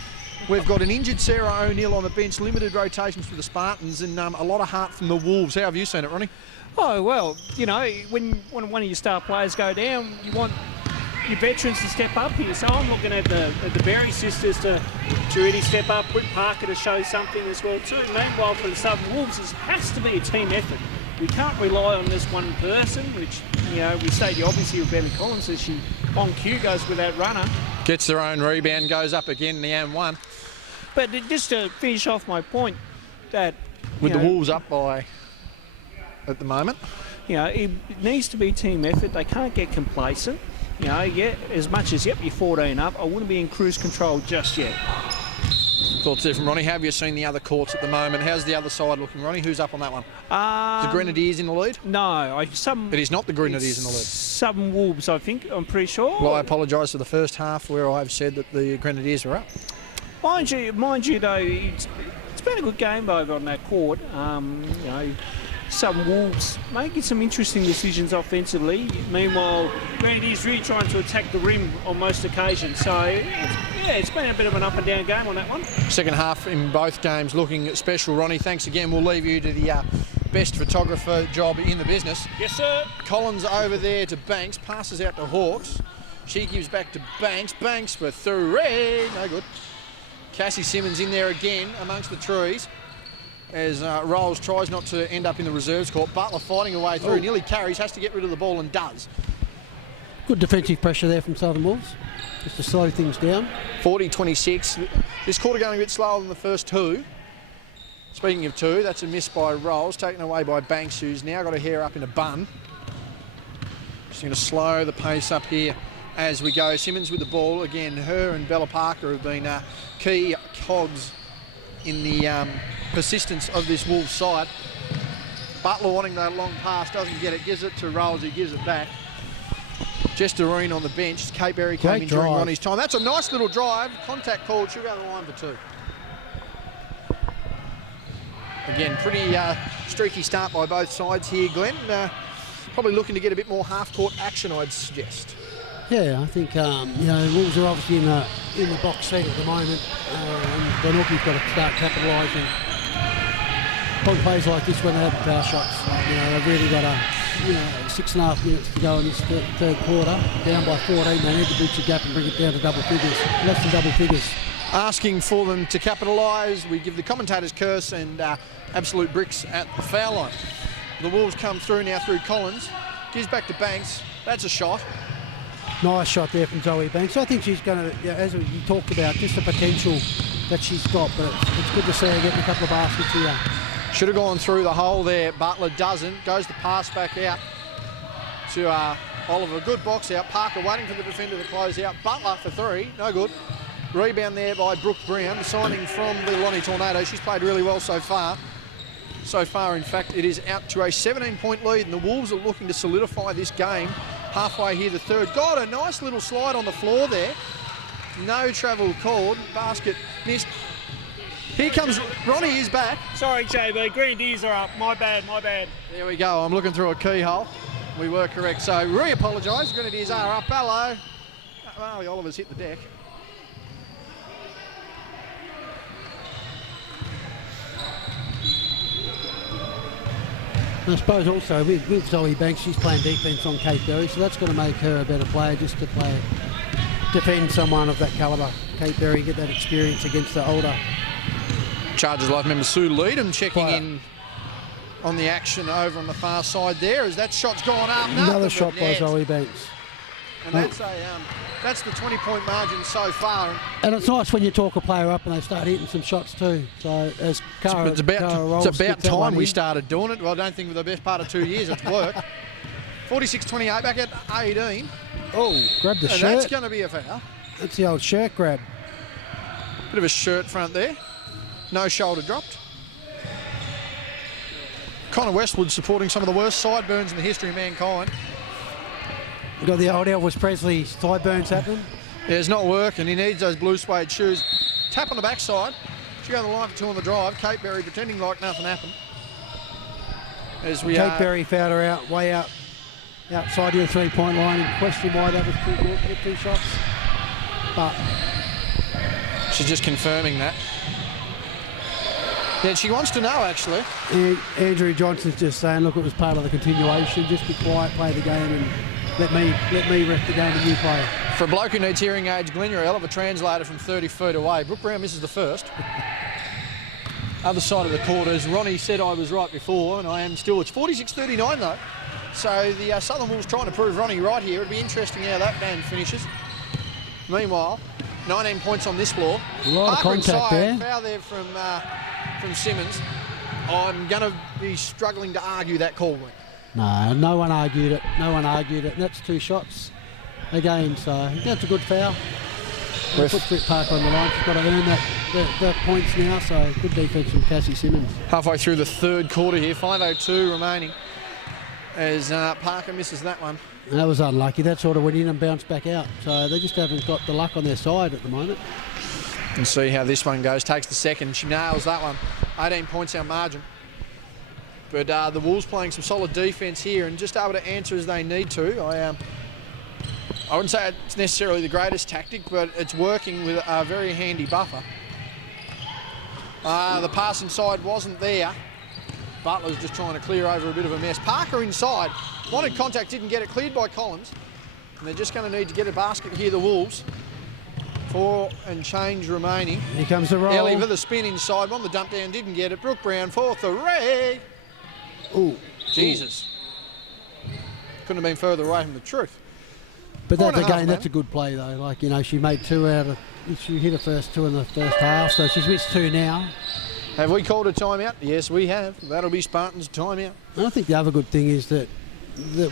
we've got an injured Sarah O'Neill on the bench, limited rotations for the Spartans, and a lot of heart from the Wolves. How have you seen it, Ronnie? Oh, well, you know, when one of your star players go down, you want your veterans to step up here. So I'm looking at the Berry sisters to really step up, put Parker to show something as well too. Meanwhile, for the Southern Wolves, it has to be a team effort. We can't rely on this one person, which, you know, we say the obvious here with Ellie Collins, as she on cue goes with that runner. Gets their own rebound, goes up again in the M1. But just to finish off my point, that With the Wolves up by, at the moment. You know, it needs to be team effort. They can't get complacent. You know, as much as, you're 14 up, I wouldn't be in cruise control just yet. Thoughts there from Ronnie. Have you seen the other courts at the moment? How's the other side looking, Ronnie? Who's up on that one? The Grenadiers in the lead? No. It is not the Grenadiers in the lead. Southern Wolves, I think, I'm pretty sure. Well, I apologise for the first half where I've said that the Grenadiers were up. Mind you, though, it's been a good game over on that court. You know, Southern Wolves making some interesting decisions offensively. Meanwhile, Grenadiers really trying to attack the rim on most occasions. So, it's been a bit of an up and down game on that one. Second half in both games looking special. Ronnie, thanks again. We'll leave you to the best photographer job in the business. Yes, sir. Collins over there to Banks, passes out to Hawks. She gives back to Banks. Banks for 3. No good. Cassie Simmons in there again amongst the trees as Rolls tries not to end up in the reserves court. Butler fighting away through, nearly carries, has to get rid of the ball and does. Good defensive pressure there from Southern Wolves, just to slow things down. 40-26. This quarter going a bit slower than the first 2. Speaking of 2, that's a miss by Rolls, taken away by Banks, who's now got her hair up in a bun. Just going to slow the pace up here as we go. Simmons with the ball. Again, her and Bella Parker have been key cogs in the persistence of this Wolves side. Butler wanting that long pass, doesn't get it, gives it to Rolls, who gives it back. Jesterine on the bench. Kate Berry came in during Ronnie's time. That's a nice little drive. Contact called. She'll go on the line for 2. Again, pretty streaky start by both sides here, Glenn. Probably looking to get a bit more half-court action, I'd suggest. Yeah, I think Wolves are obviously in the box seat at the moment, and Glenorchy's got to start capitalising on plays like this when they have power shots. They've really got 6.5 minutes to go in this third quarter, down by 14. They need to bridge the gap and bring it down to double figures, less than double figures. Asking for them to capitalise, we give the commentators curse and absolute bricks at the foul line. The Wolves come through now through Collins, gives back to Banks. That's a shot. Nice shot there from Zoe Banks. I think she's going to, as you talked about, just the potential that she's got, but it's good to see her getting a couple of baskets here. Should have gone through the hole there. Butler doesn't. Goes the pass back out to Oliver. Good box out. Parker waiting for the defender to close out. Butler for 3. No good. Rebound there by Brooke Brown, signing from the Lonnie Tornado. She's played really well so far. So far, in fact, it is out to a 17-point lead, and the Wolves are looking to solidify this game. Halfway here, the third. Got a nice little slide on the floor there. No travel called. Basket missed. Here comes Ronnie, is back. Sorry, JB, Grenadiers are up. My bad. There we go. I'm looking through a keyhole. We were correct. So, re-apologise. Grenadiers are up. Hello. Marley Oliver's hit the deck. I suppose also with Zoe Banks, she's playing defence on Kate Berry, so that's going to make her a better player just to defend someone of that calibre. Kate Berry, get that experience against the older. Chargers life member Sue Leedham checking in on the action over on the far side there as that shot's gone up. Another shot by Zoe Banks. And that's the 20-point margin so far. And it's nice when you talk a player up and they start hitting some shots too. So as Cara, it's about time we started doing it. Well, I don't think for the best part of 2 years it's worked. 46-28 back at 18. Oh, grab the shirt. And that's going to be a foul. That's the old shirt grab. Bit of a shirt front there. No shoulder dropped. Connor Westwood supporting some of the worst sideburns in the history of mankind. We've got the old Elvis Presley sideburns happening. Yeah, it's not working. He needs those blue suede shoes. Tap on the backside. She go the line for two on the drive. Kate Berry pretending like nothing happened. Kate Berry fouled her out, way out, outside your three-point line. And question why that was too good to get two shots. But she's just confirming that. Yeah, she wants to know, actually. Andrew Johnson's just saying, look, it was part of the continuation. Just be quiet, play the game, and let me ref the game and you play. For a bloke who needs hearing aids, Glenn, you're a hell of a translator from 30 feet away. Brooke Brown misses the first. Other side of the court, as Ronnie said I was right before, and I am still. It's 46-39 though. So the Southern Wolves trying to prove Ronnie right here. It'd be interesting how that band finishes. Meanwhile, 19 points on this floor. A lot of contact there. Foul there from Simmons. I'm going to be struggling to argue that call. No one argued it. And that's two shots again, so that's a good foul. Put Britt Parker on the line. She's got to earn that points now, so good defence from Cassie Simmons. Halfway through the third quarter here, 5:02 remaining as Parker misses that one. That was unlucky. That sort of went in and bounced back out, so they just haven't got the luck on their side at the moment. And see how this one goes. Takes the second. She nails that one. 18 points our margin. But the Wolves playing some solid defence here and just able to answer as they need to. I wouldn't say it's necessarily the greatest tactic, but it's working with a very handy buffer. The pass inside wasn't there. Butler's just trying to clear over a bit of a mess. Parker inside. Wanted contact, didn't get it. Cleared by Collins. And they're just going to need to get a basket here, the Wolves. 4 and change remaining. Here comes the roll. Ellie with the spin inside. Won the dump down, didn't get it. Brooke Brown for three. Ooh. Jesus. Couldn't have been further away from the truth. But that's a good play though. Like, you know, she made two out of, she hit the first two in the first half, so she's missed two now. Have we called a timeout? Yes, we have. That'll be Spartans' timeout. And I think the other good thing is that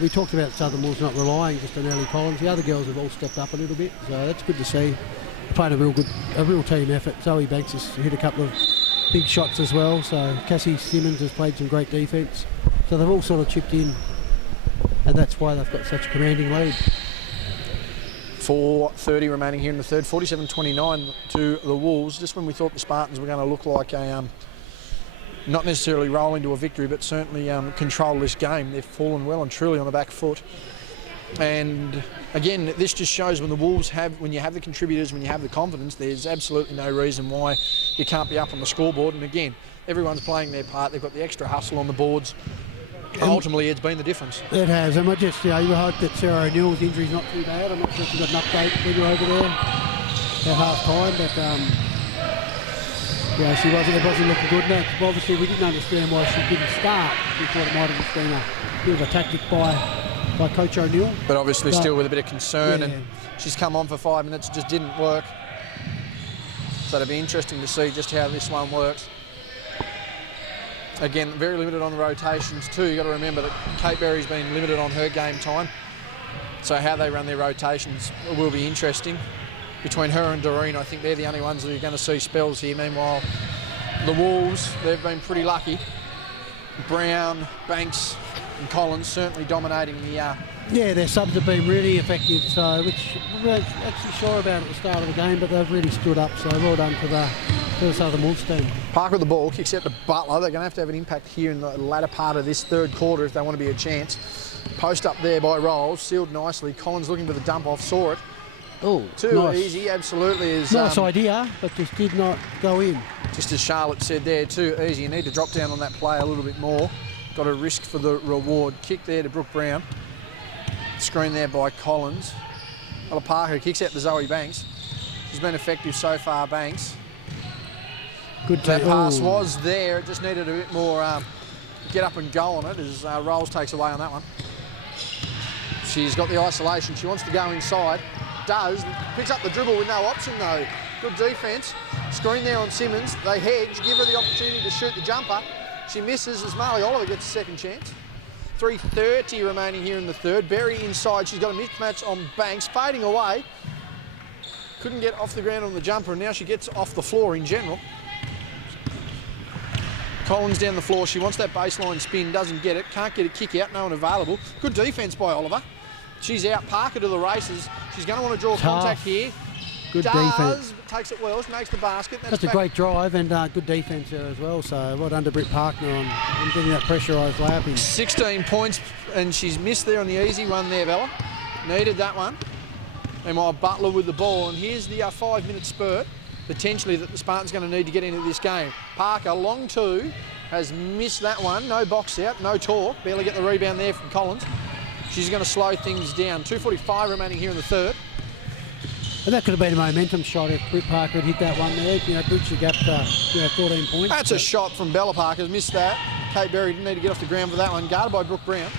we talked about Southern Wolves not relying just on Ellie Collins. The other girls have all stepped up a little bit, so that's good to see. Playing a real team effort. Zoe Banks has hit a couple of big shots as well, so Cassie Simmons has played some great defence. So they've all sort of chipped in, and that's why they've got such a commanding lead. 4:30 remaining here in the third. 47-29 to the Wolves. Just when we thought the Spartans were going to look like a not necessarily roll into a victory, but certainly control this game, they've fallen well and truly on the back foot. And again, this just shows when the Wolves when you have the contributors, when you have the confidence, there's absolutely no reason why you can't be up on the scoreboard. And again, everyone's playing their part. They've got the extra hustle on the boards. Ultimately, it's been the difference. It has, and you hope that Sarah O'Neill's injury's not too bad. I'm not sure if you got an update when you're over there at half time, but she wasn't looking good. Now, obviously, we didn't understand why she didn't start. We thought it might have just been a bit of a tactic by Coach O'Neill. But obviously, still with a bit of concern, and she's come on for 5 minutes, it just didn't work. So it'll be interesting to see just how this one works. Again, very limited on the rotations too. You've got to remember that Kate Berry's been limited on her game time. So how they run their rotations will be interesting. between her and Doreen. I think they're the only ones that you're going to see spells here. Meanwhile, the Wolves, they've been pretty lucky. Brown, Banks and Collins certainly dominating the... Yeah, their subs have been really effective, so which we weren't actually sure about at the start of the game, but they've really stood up, so well done to the Southern Wolves team. Parker with the ball, kicks out to Butler. They're going to have an impact here in the latter part of this third quarter if they want to be a chance. Post up there by Rolls, sealed nicely. Collins looking for the dump off, saw it. Oh, Too nice. easy, absolutely. Nice idea, but just did not go in. Just as Charlotte said there, too easy. You need to drop down on that play a little bit more. Got a risk for the reward. Kick there to Brooke Brown. Screen there by Collins. Well, Parker kicks out to Zoe Banks. She's been effective so far, Banks. Good That pass was there. It just needed a bit more get up and go on it as Rolls takes away on that one. She's got the isolation. She wants to go inside. Does. Picks up the dribble with no option though. Good defence. Screen there on Simmons. They hedge. Give her the opportunity to shoot the jumper. She misses as Marley Oliver gets a second chance. 3:30 remaining here in the third. Berry inside. She's got a mismatch on Banks. Fading away. Couldn't get off the ground on the jumper and now she gets off the floor in general. Collins down the floor. She wants that baseline spin. Doesn't get it. Can't get a kick out. No one available. Good defence by Oliver. She's out. Parker to the races. She's going to want to draw contact here. Good defence. Takes it well. She makes the basket. That's a great drive and good defence there as well. So well done to Britt Parker on getting that pressurised layup in. 16 points and she's missed there on the easy one there, Bella. Needed that one. Meanwhile, Butler with the ball. And here's the 5-minute spurt potentially that the Spartans going to need to get into this game. Parker, long two, has missed that one. No box out, no talk. Barely get the rebound there from Collins. She's going to slow things down. 2:45 remaining here in the third. And that could have been a momentum shot if Britt Parker had hit that one there. You know, bridge the gap to 14 points. That's a shot from Bella Parker. Missed that. Kate Berry didn't need to get off the ground for that one. Guarded by Brooke Brown.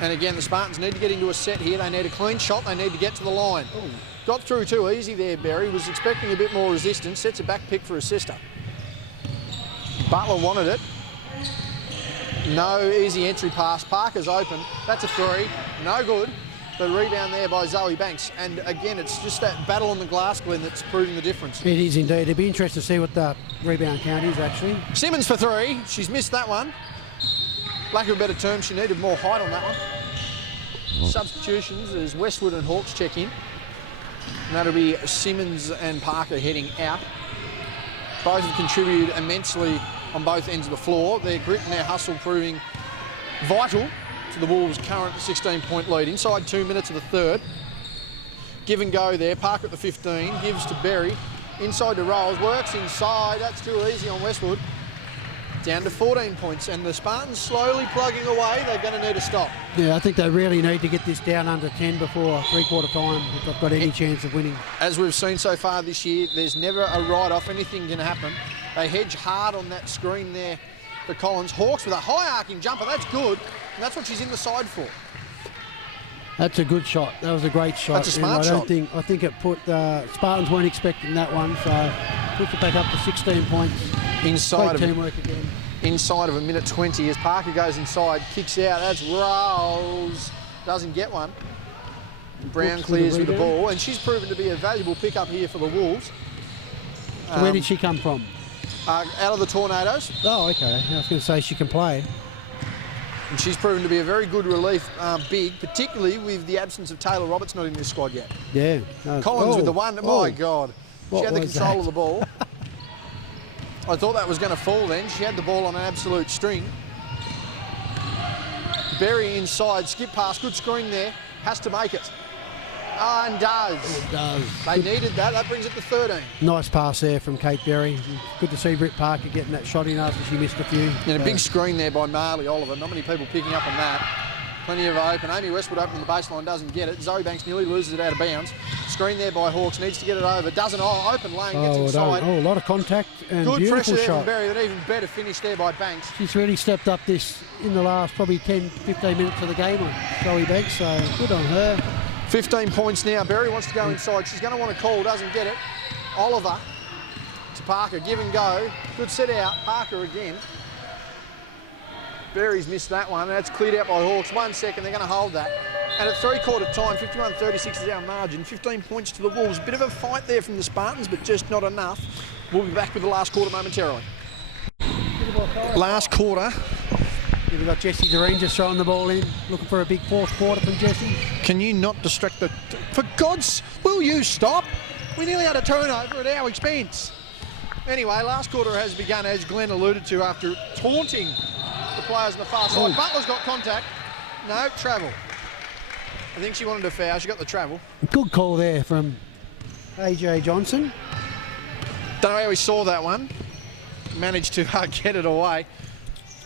And again, the Spartans need to get into a set here. They need a clean shot. They need to get to the line. Ooh. Got through too easy there, Berry. Was expecting a bit more resistance. Sets a back pick for her sister. Butler wanted it. No easy entry pass. Parker's open. That's a three. No good. The rebound there by Zoe Banks. And again, it's just that battle on the glass, Glenn, that's proving the difference. It is indeed. It'd be interesting to see what the rebound count is, actually. Simmons for three. She's missed that one. Lack of a better term, she needed more height on that one. Substitutions as Westwood and Hawks check in. And that'll be Simmons and Parker heading out. Both have contributed immensely on both ends of the floor. Their grit and their hustle proving vital to the Wolves' current 16-point lead. Inside 2 minutes of the third. Give and go there. Parker at the 15. Gives to Berry. Inside to Rolls. Works inside. That's too easy on Westwood. Down to 14 points. And the Spartans slowly plugging away. They're going to need a stop. Yeah, I think they really need to get this down under 10 before three-quarter time if they've got any chance of winning. As we've seen so far this year, there's never a write-off. Anything can happen. They hedge hard on that screen there for Collins. Hawks with a high arcing jumper. That's good. And that's what she's in the side for. That's a good shot. That was a great shot. That's a smart shot. I think it put Spartans weren't expecting that one, so puts it back up to 16 points. Inside great teamwork again. Inside of a minute 20 as Parker goes inside, kicks out. That's Rolls. Doesn't get one. Brown clears with the ball, and she's proven to be a valuable pickup here for the Wolves. So where did she come from? Out of the Tornadoes. Oh, okay. I was going to say she can play. And she's proven to be a very good relief big, particularly with the absence of Taylor Roberts not in this squad yet. Yeah. Collins with the one. My God. She had the control of the ball. I thought that was going to fall then. She had the ball on an absolute string. Berry inside, skip pass, good screen there. Has to make it. And does. It does. They needed that. That brings it to 13. Nice pass there from Kate Berry. Good to see Britt Parker getting that shot in after she missed a few. And a big screen there by Marley Oliver. Not many people picking up on that. Plenty of open. Amy Westwood open the baseline, doesn't get it. Zoe Banks nearly loses it out of bounds. Screen there by Hawks, needs to get it over. Doesn't. Open lane, gets inside. A lot of contact and good beautiful pressure there shot. from Berry, but even better finish there by Banks. She's really stepped up this in the last probably 10, 15 minutes of the game on Zoe Banks, so good on her. 15 points now. Berry wants to go inside. She's going to want to call, doesn't get it. Oliver to Parker, give and go. Good set out. Parker again. Berry's missed that one. That's cleared out by Hawks. 1 second, they're going to hold that. And at three-quarter time, 51-36 is our margin. 15 points to the Wolves. Bit of a fight there from the Spartans, but just not enough. We'll be back with the last quarter momentarily. Last quarter. Yeah, we've got Jesse Doreen just throwing the ball in, looking for a big fourth quarter from Jesse. Can you not distract the... For God's... Will you stop? We nearly had a turnover at our expense. Anyway, last quarter has begun, as Glenn alluded to, after taunting the players on the far side. Butler's got contact. No, travel. I think she wanted a foul. She got the travel. Good call there from AJ Johnson. Don't know how he saw that one. Managed to get it away.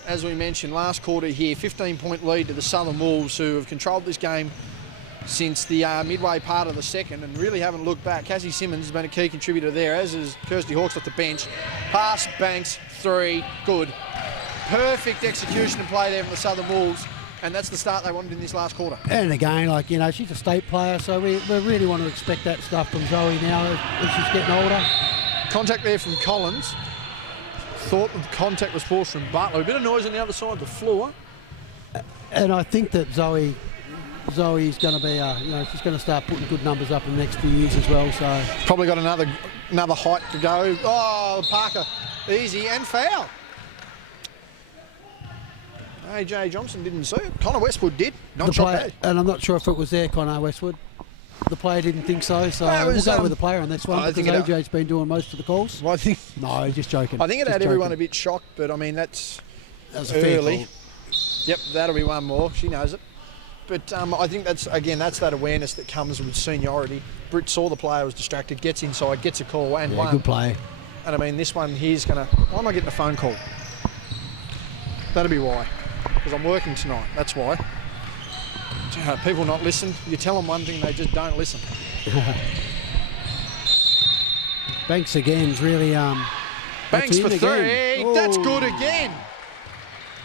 As we mentioned, last quarter here, 15-point lead to the Southern Wolves, who have controlled this game since the midway part of the second and really haven't looked back. Cassie Simmons has been a key contributor there, as is Kirsty Hawks off the bench. Pass, Banks, 3, good. Perfect execution and play there from the Southern Wolves, and that's the start they wanted in this last quarter. And again, like, you know, she's a state player, so we really want to expect that stuff from Zoe now as she's getting older. Contact there from Collins. Thought the contact was forced from Butler. A bit of noise on the other side of the floor. And I think that Zoe's going to be, you know, she's going to start putting good numbers up in the next few years as well. So probably got another height to go. Oh, Parker, easy and foul. AJ Johnson didn't see it. Connor Westwood did. Not shot. And I'm not sure if it was there, Connor Westwood. The player didn't think so, so we'll go with the player on this one, because AJ's been doing most of the calls. Well, no, just joking. I think it had everyone a bit shocked, but I mean, that's early. Yep, that'll be one more. She knows it. But I think that's that awareness that comes with seniority. Britt saw the player was distracted, gets inside, gets a call, and won. Good play. And I mean, this one here's going to... Why am I getting a phone call? That'll be why. Because I'm working tonight, that's why. People not listen. You tell them one thing, they just don't listen. Banks again is really... Banks for 3. Again. That's good again.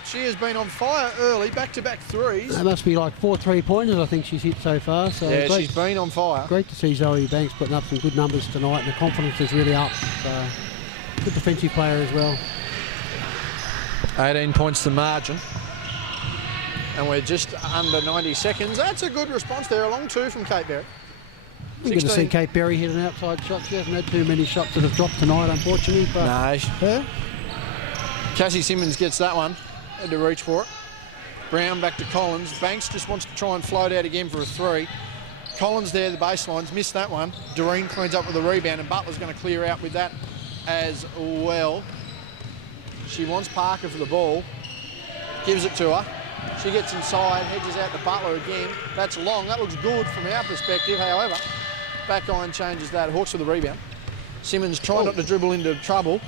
She has been on fire early, back-to-back threes. That must be like 4 3-pointers I think she's hit so far. So yeah, she's been on fire. Great to see Zoe Banks putting up some good numbers tonight, and the confidence is really up. So, good defensive player as well. 18 points to margin. And we're just under 90 seconds. That's a good response there. A long 2 from Kate Berry. We're going to see Kate Berry hit an outside shot. She hasn't had too many shots that have dropped tonight, unfortunately. But no. Her? Cassie Simmons gets that one. Had to reach for it. Brown back to Collins. Banks just wants to try and float out again for a 3. Collins there, the baselines, missed that one. Doreen cleans up with a rebound, and Butler's going to clear out with that as well. She wants Parker for the ball. Gives it to her. She gets inside, hedges out to Butler again. That's long. That looks good from our perspective. However, back iron changes that. Hawks with the rebound. Simmons trying not to dribble into trouble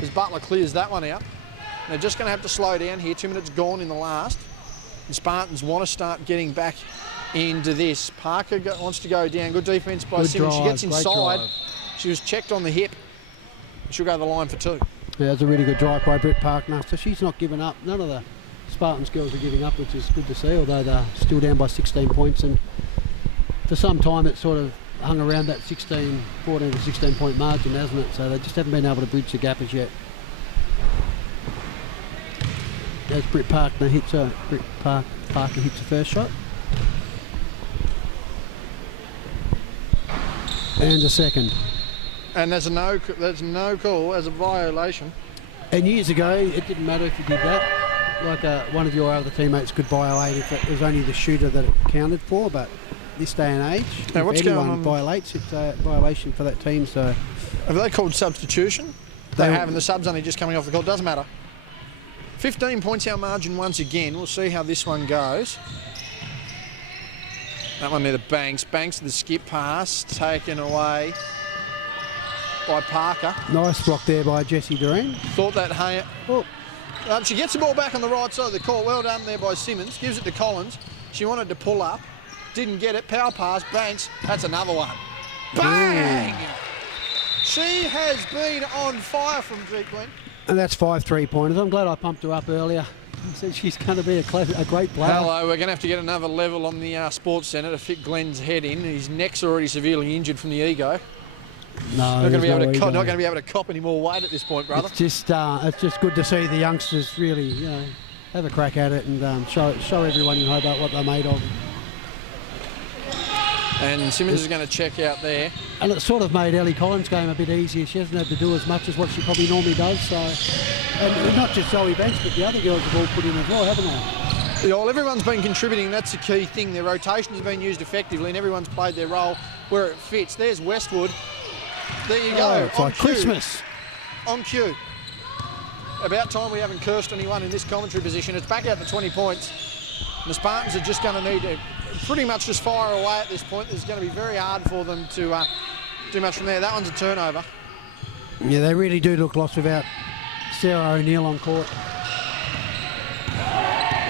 as Butler clears that one out. They're just going to have to slow down here. 2 minutes gone in the last. The Spartans want to start getting back into this. Parker wants to go down. Good defence by Simmons. She gets inside. She was checked on the hip. She'll go to the line for 2. Yeah, that's a really good drive by Britt Parkner. So she's not giving up. None of the Spartans girls are giving up, which is good to see, although they're still down by 16 points. And for some time it's sort of hung around that 14 to 16 point margin, hasn't it? So they just haven't been able to bridge the gap as yet. As Britt Parker hits the first shot. And a second. And there's no call as a violation. And years ago, it didn't matter if you did that. Like one of your other teammates could violate if it was only the shooter that it counted for, but this day and age, now, if anyone violates, it's a violation for that team. So, have they called substitution? They have, and the sub's only just coming off the court. Doesn't matter. 15 points our margin once again. We'll see how this one goes. That one near the Banks. Banks, the skip pass, taken away by Parker. Nice block there by Jessie Doreen. Thought that... she gets the ball back on the right side of the court. Well done there by Simmons. Gives it to Collins. She wanted to pull up. Didn't get it. Power pass. Banks. That's another one. Bang! She has been on fire from deep, Glenn. And that's 5 3-pointers. I'm glad I pumped her up earlier. I said she's going to be a great player. Hello, we're going to have to get another level on the Sports Centre to fit Glenn's head in. His neck's already severely injured from the ego. No, not going to be able to cop any more weight at this point, brother. It's just good to see the youngsters really, have a crack at it and show everyone in Hobart what they're made of. And Simmons is going to check out there. And it sort of made Ellie Collins' game a bit easier. She hasn't had to do as much as what she probably normally does. So, and not just Zoe Banks, but the other girls have all put in as well, haven't they? Yeah, well, everyone's been contributing. That's the key thing. Their rotations have been used effectively, and everyone's played their role where it fits. There's Westwood. There you go. It's like Christmas. On cue. About time we haven't cursed anyone in this commentary position. It's back out to 20 points. And the Spartans are just going to need to pretty much just fire away at this point. It's going to be very hard for them to do much from there. That one's a turnover. Yeah, they really do look lost without Sarah O'Neill on court.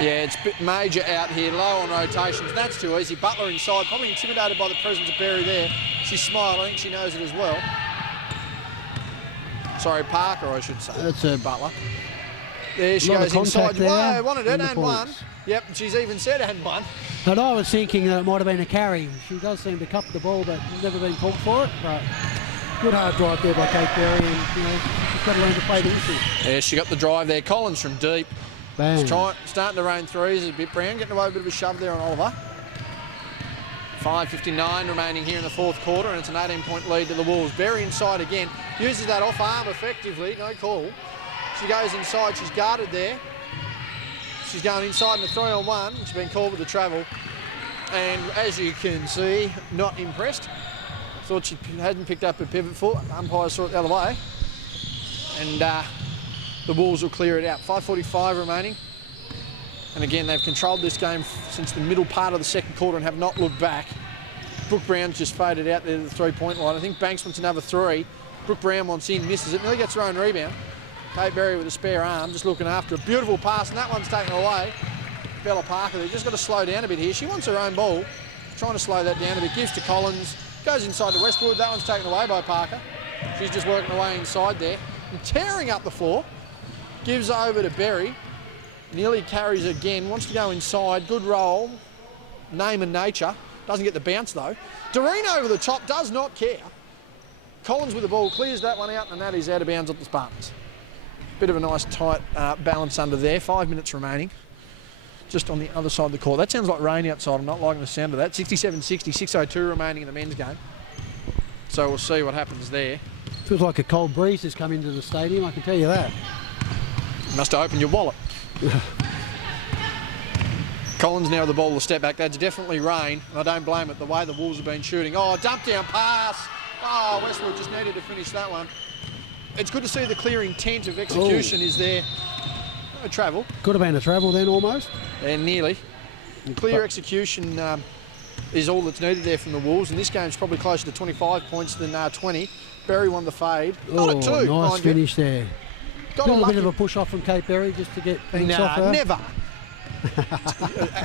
Yeah, it's a bit major out here, low on rotations. That's too easy. Butler inside, probably intimidated by the presence of Berry there. She smiled, I think she knows it as well. Sorry, Parker, I should say. That's a Butler. There she goes inside. Whoa, wanted it and one. Yep, she's even said and one. And I was thinking that it might have been a carry. She does seem to cup the ball, but never been called for it. But good hard drive there by Kate Berry, and she's got to learn to play the issue. Yeah, she got the drive there. Collins from deep. Bang. Starting to rain threes a bit. Brown getting away with a bit of a shove there on Oliver. 5:59 remaining here in the fourth quarter, and it's an 18-point lead to the Wolves. Berry inside again. Uses that off arm effectively. No call. She goes inside. She's guarded there. She's going inside in the 3-on-1. She's been called with the travel. And as you can see, not impressed. Thought she hadn't picked up a pivot foot. Umpire saw it the other way. And the Wolves will clear it out. 5:45 remaining. And again, they've controlled this game since the middle part of the second quarter and have not looked back. Brooke Brown's just faded out there to the three-point line. I think Banks wants another three. Brooke Brown wants in, misses it. Nearly gets her own rebound. Kate Berry with a spare arm, just looking after a beautiful pass, and that one's taken away. Bella Parker, they've just got to slow down a bit here. She wants her own ball. Trying to slow that down a bit. Gives to Collins. Goes inside to Westwood. That one's taken away by Parker. She's just working away inside there. And tearing up the floor. Gives over to Berry. Nearly carries again. Wants to go inside. Good roll. Name and nature. Doesn't get the bounce though. Doreen over the top. Does not care. Collins with the ball. Clears that one out, and that is out of bounds at the Spartans. Bit of a nice tight balance under there. 5 minutes remaining. Just on the other side of the court. That sounds like rain outside. I'm not liking the sound of that. 67-60, 6:02 remaining in the men's game. So we'll see what happens there. Feels like a cold breeze has come into the stadium, I can tell you that. Must have opened your wallet. Collins now with the ball to step back. That's definitely rain. I don't blame it, the way the Wolves have been shooting. Oh, dump down pass. Oh, Westwood just needed to finish that one. It's good to see the clear intent of execution is there. A travel. Could have been a travel then almost. And nearly. Clear execution is all that's needed there from the Wolves, and this game's probably closer to 25 points than 20. Berry won the fade. Got it too. Nice finish there. Got a little bit of a push off from Kate Berry just to get things off her. Never.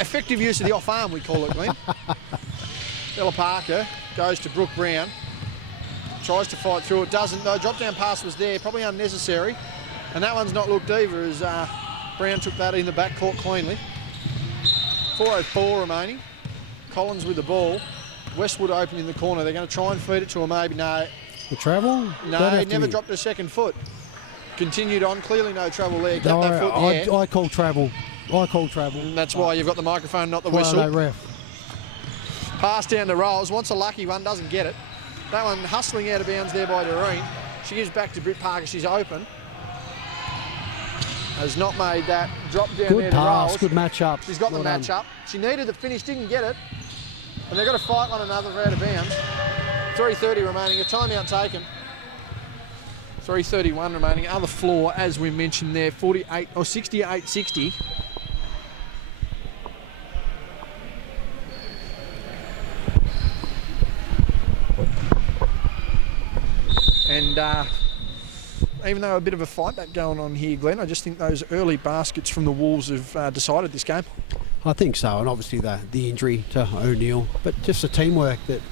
Effective use of the off arm, we call it, Glenn. Bella Parker goes to Brooke Brown. Tries to fight through it, doesn't. No, drop down pass was there, probably unnecessary. And that one's not looked either as Brown took that in the backcourt cleanly. 4:04 remaining. Collins with the ball. Westwood open in the corner. They're going to try and feed it to her, maybe. No. The travel? No, he never dropped her second foot. Continued on. Clearly no trouble there. Got that foot in the air. I call travel. I call travel. And that's why you've got the microphone, not the whistle. No ref. Pass down to Rolls. Wants a lucky one, doesn't get it. That one hustling out of bounds there by Doreen. She gives back to Britt Parker. She's open. Has not made that. Drop down good there to pass, Rolls. good match up. She's got the match up. She needed the finish, didn't get it. And they've got to fight one another for out of bounds. 3:30 remaining. A timeout taken. 3:31 remaining. Other floor, as we mentioned there, 48 or 68-60. And even though a bit of a fight back going on here, Glenn, I just think those early baskets from the Wolves have decided this game. I think so, and obviously the injury to O'Neill, but just the teamwork that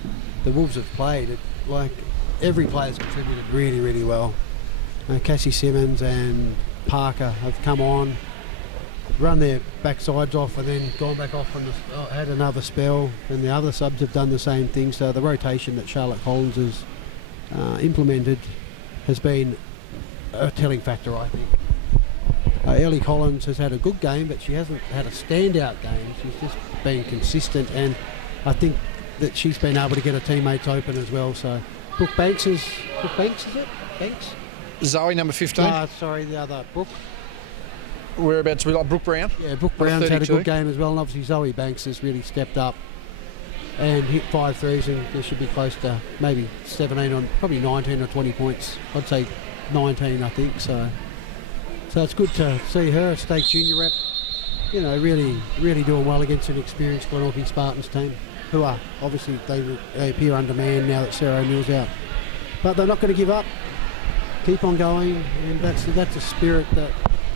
the Wolves have played. Like every player's contributed really, really well. Cassie Simmons and Parker have come on, run their backsides off, and then gone back off and had another spell. And the other subs have done the same thing. So the rotation that Charlotte Collins has implemented has been a telling factor, I think. Ellie Collins has had a good game, but she hasn't had a standout game. She's just been consistent, and I think that she's been able to get her teammates open as well. So Brooke Banks is it? Banks? Zoe, number 15. Sorry, the other Brooke. Whereabouts we got Brooke Brown. Yeah, Brooke Brown's had a good game as well, and obviously Zoe Banks has really stepped up and hit 5 threes, and there should be close to maybe 17 on probably 19 or 20 points. I'd say 19, I think. So it's good to see her state junior rep, really doing well against an experienced Glenorchy Spartans team, who are obviously they appear undermanned now that Sarah O'Neill's out, but they're not going to give up. Keep on going, and that's a spirit that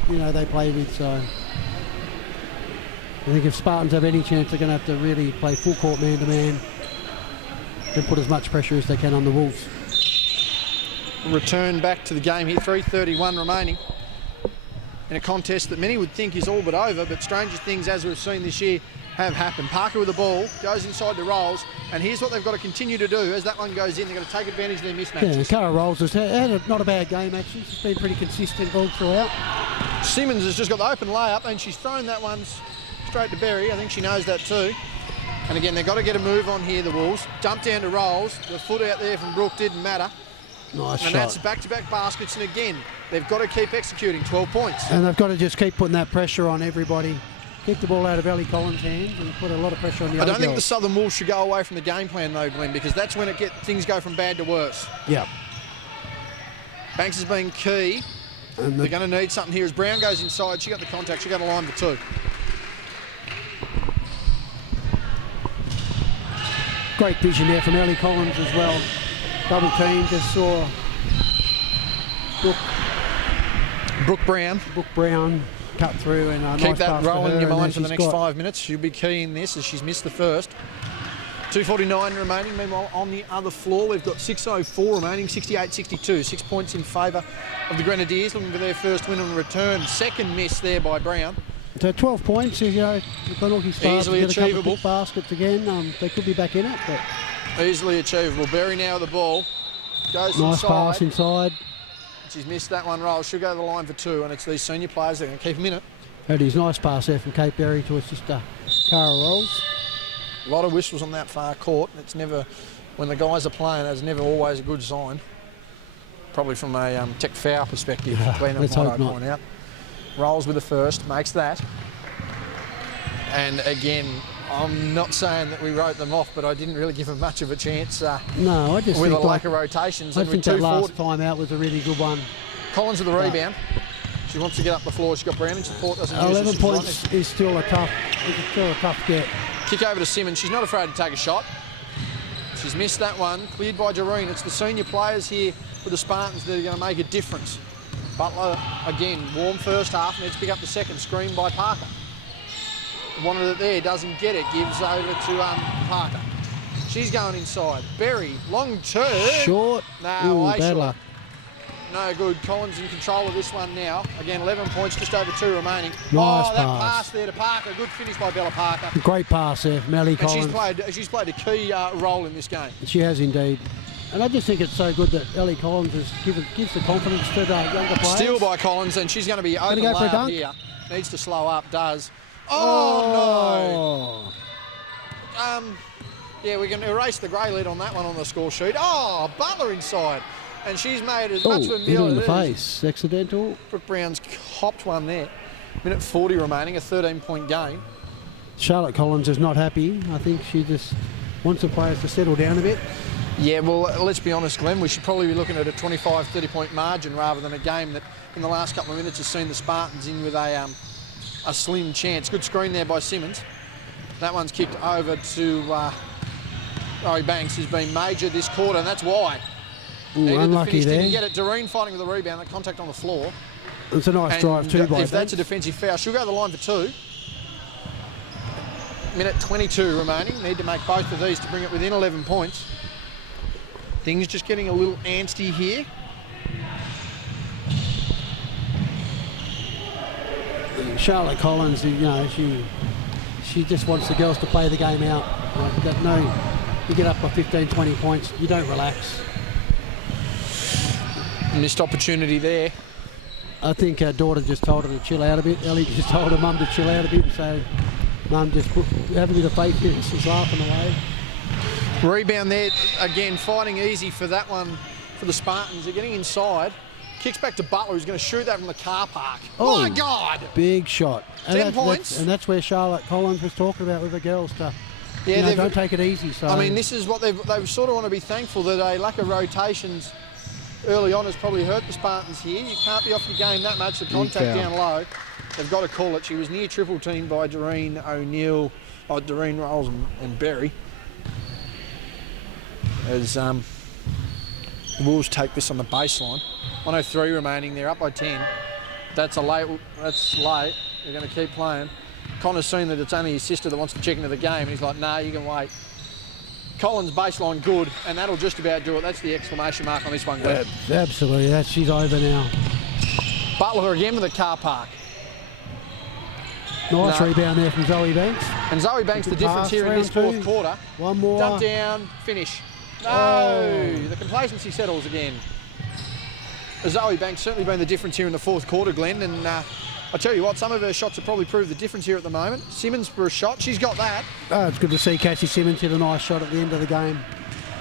they play with. So I think if Spartans have any chance, they're going to have to really play full court man to man and put as much pressure as they can on the Wolves. Return back to the game here, 3:31 remaining in a contest that many would think is all but over, but stranger things, as we've seen this year, have happened. Parker with the ball, goes inside the Rolls, and here's what they've got to continue to do as that one goes in. They've got to take advantage of their mismatches. Yeah, Cara Rolls has had not a bad game, actually. She's been pretty consistent all throughout. Simmons has just got the open layup, and she's thrown that one straight to Berry. I think she knows that too. And again, they've got to get a move on here, the Wolves. Dump down to Rolls. The foot out there from Brooke didn't matter. Nice shot. And that's back-to-back baskets, and again, they've got to keep executing. 12 points. And they've got to just keep putting that pressure on everybody. Keep the ball out of Ellie Collins' hands and put a lot of pressure on the other I don't think girls. the Southern Wolves should go away from the game plan though, Glenn, because that's when things go from bad to worse. Yeah. Banks has been key. And They're going to need something here as Brown goes inside. She got the contact. She got a line for 2. Great vision there from Ellie Collins as well. Double team, just saw Brooke Brown cut through, and keep nice that pass to rolling in her, your and mind for then the she's next got 5 minutes. She'll be key in this as she's missed the first. 2:49 remaining. Meanwhile, on the other floor, we've got 6:04 remaining, 68-62. 6 points in favour of the Grenadiers, looking for their first win on return. Second miss there by Brown. So 12 points, the Glenorchy Spartans Easily get a couple achievable. of big baskets again. They could be back in it, but Easily achievable. Berry now with the ball. Goes nice inside. pass inside. She's missed that one roll. She'll go to the line for 2, and it's these senior players that are going to keep them in it. Eddie's nice pass there from Kate Berry to assist Cara Rolls. A lot of whistles on that far court. It's never, when the guys are playing, it's never always a good sign. Probably from a tech foul perspective, Glenn let's might hope not. point out. Rolls with the first, makes that. And again, I'm not saying that we wrote them off, but I didn't really give them much of a chance No, I just with think a lack of rotations. I And think with that last 2:40 time out was a really good one. Collins with the rebound. She wants to get up the floor. She's got Brown in support. Doesn't use 11 it. points is still a tough get. Kick over to Simmons. She's not afraid to take a shot. She's missed that one. Cleared by Jareen. It's the senior players here with the Spartans that are going to make a difference. Butler, again, warm first half. Needs to pick up the second. Screen by Parker. Wanted it there. Doesn't get it. Gives over to Parker. She's going inside. Berry, long turn. Short. No, way bad short. luck. No good. Collins in control of this one now. Again, 11 points, just over 2 remaining. Nice that pass there to Parker. Good finish by Bella Parker. Great pass there from Ellie And Collins. she's played a key role in this game. She has indeed. And I just think it's so good that Ellie Collins gives the confidence to the younger players. Steal by Collins, and she's going to be open go for a layup dunk? here. Needs to slow up, does. Oh, no. Yeah, we can erase the grey lead on that one on the score sheet. Oh, Butler inside. And she's made as much of a hit meal her in as the it is. face. Accidental. Brooke Brown's hopped one there. Minute 40 remaining, a 13-point game. Charlotte Collins is not happy. I think she just wants the players to settle down a bit. Yeah, well, let's be honest, Glenn. We should probably be looking at a 25, 30-point margin rather than a game that in the last couple of minutes has seen the Spartans in with a slim chance. Good screen there by Simmons. That one's kicked over to Rory Banks, who's been major this quarter, and that's why. Ooh, unlucky there. Didn't get it. Doreen fighting with the rebound, that contact on the floor. It's a nice And drive too by if that's a Banks. defensive foul, she'll go to the line for 2. Minute 22 remaining. Need to make both of these to bring it within 11 points. Things just getting a little antsy here. Charlotte Collins, she just wants the girls to play the game out. You get up by 15, 20 points, you don't relax. Missed opportunity there. I think her daughter just told her to chill out a bit. Ellie just told her mum to chill out a bit and say, Mum, just have a bit of faith here. She's laughing away. Rebound there, again, fighting easy for that one for the Spartans. They're getting inside. Kicks back to Butler, who's going to shoot that from the car park. Oh, my God! Big shot. 10 points. And that's where Charlotte Collins was talking about with the girls to, don't take it easy. So I mean, this is what they sort of want to be thankful that a lack of rotations early on has probably hurt the Spartans here. You can't be off your game that much. The contact down low. They've got to call it. She was near triple team by Doreen O'Neill, Doreen Rolls and Berry. As the Wolves take this on the baseline. 103 remaining, they're up by 10. That's late. They're going to keep playing. Connor's seen that it's only his sister that wants to check into the game, and he's like, nah, you can wait. Collins baseline good, and that'll just about do it. That's the exclamation mark on this one, Glenn. Absolutely, she's over now. Butler again with the car park. Nice rebound there from Zoe Banks. And Zoe Banks, the difference here in this fourth quarter. One more. Dump down, finish. No, the complacency settles again. Zoe Banks certainly been the difference here in the fourth quarter, Glenn, and I tell you what, some of her shots have probably proved the difference here at the moment. Simmons for a shot, she's got that. Oh, it's good to see Cassie Simmons hit a nice shot at the end of the game.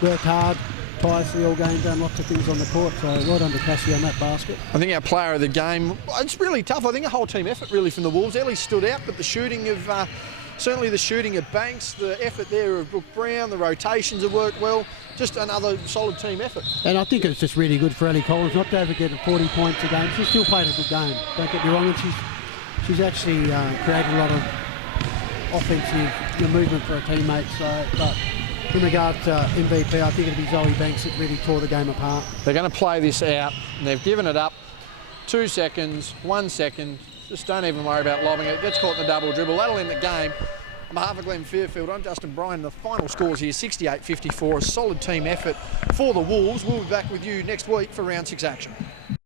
Worked hard, tirelessly all game, done lots of things on the court, so well done to Cassie on that basket. I think our player of the game, it's really tough. I think a whole team effort really from the Wolves. Ellie stood out, but the shooting of, certainly the shooting of Banks, the effort there of Brooke Brown, the rotations have worked well. Just another solid team effort. And I think it's just really good for Ellie Collins not to ever get 40 points a game. She's still played a good game, don't get me wrong, and she's actually created a lot of offensive movement for her teammates. But in regard to MVP, I think it'll be Zoe Banks that really tore the game apart. They're going to play this out, and they've given it up. 2 seconds, 1 second. Just don't even worry about lobbing it. Gets caught in the double dribble. That'll end the game. On behalf of Glenn Fairfield, I'm Justin Bryan. The final scores here, 68-54. A solid team effort for the Wolves. We'll be back with you next week for round 6 action.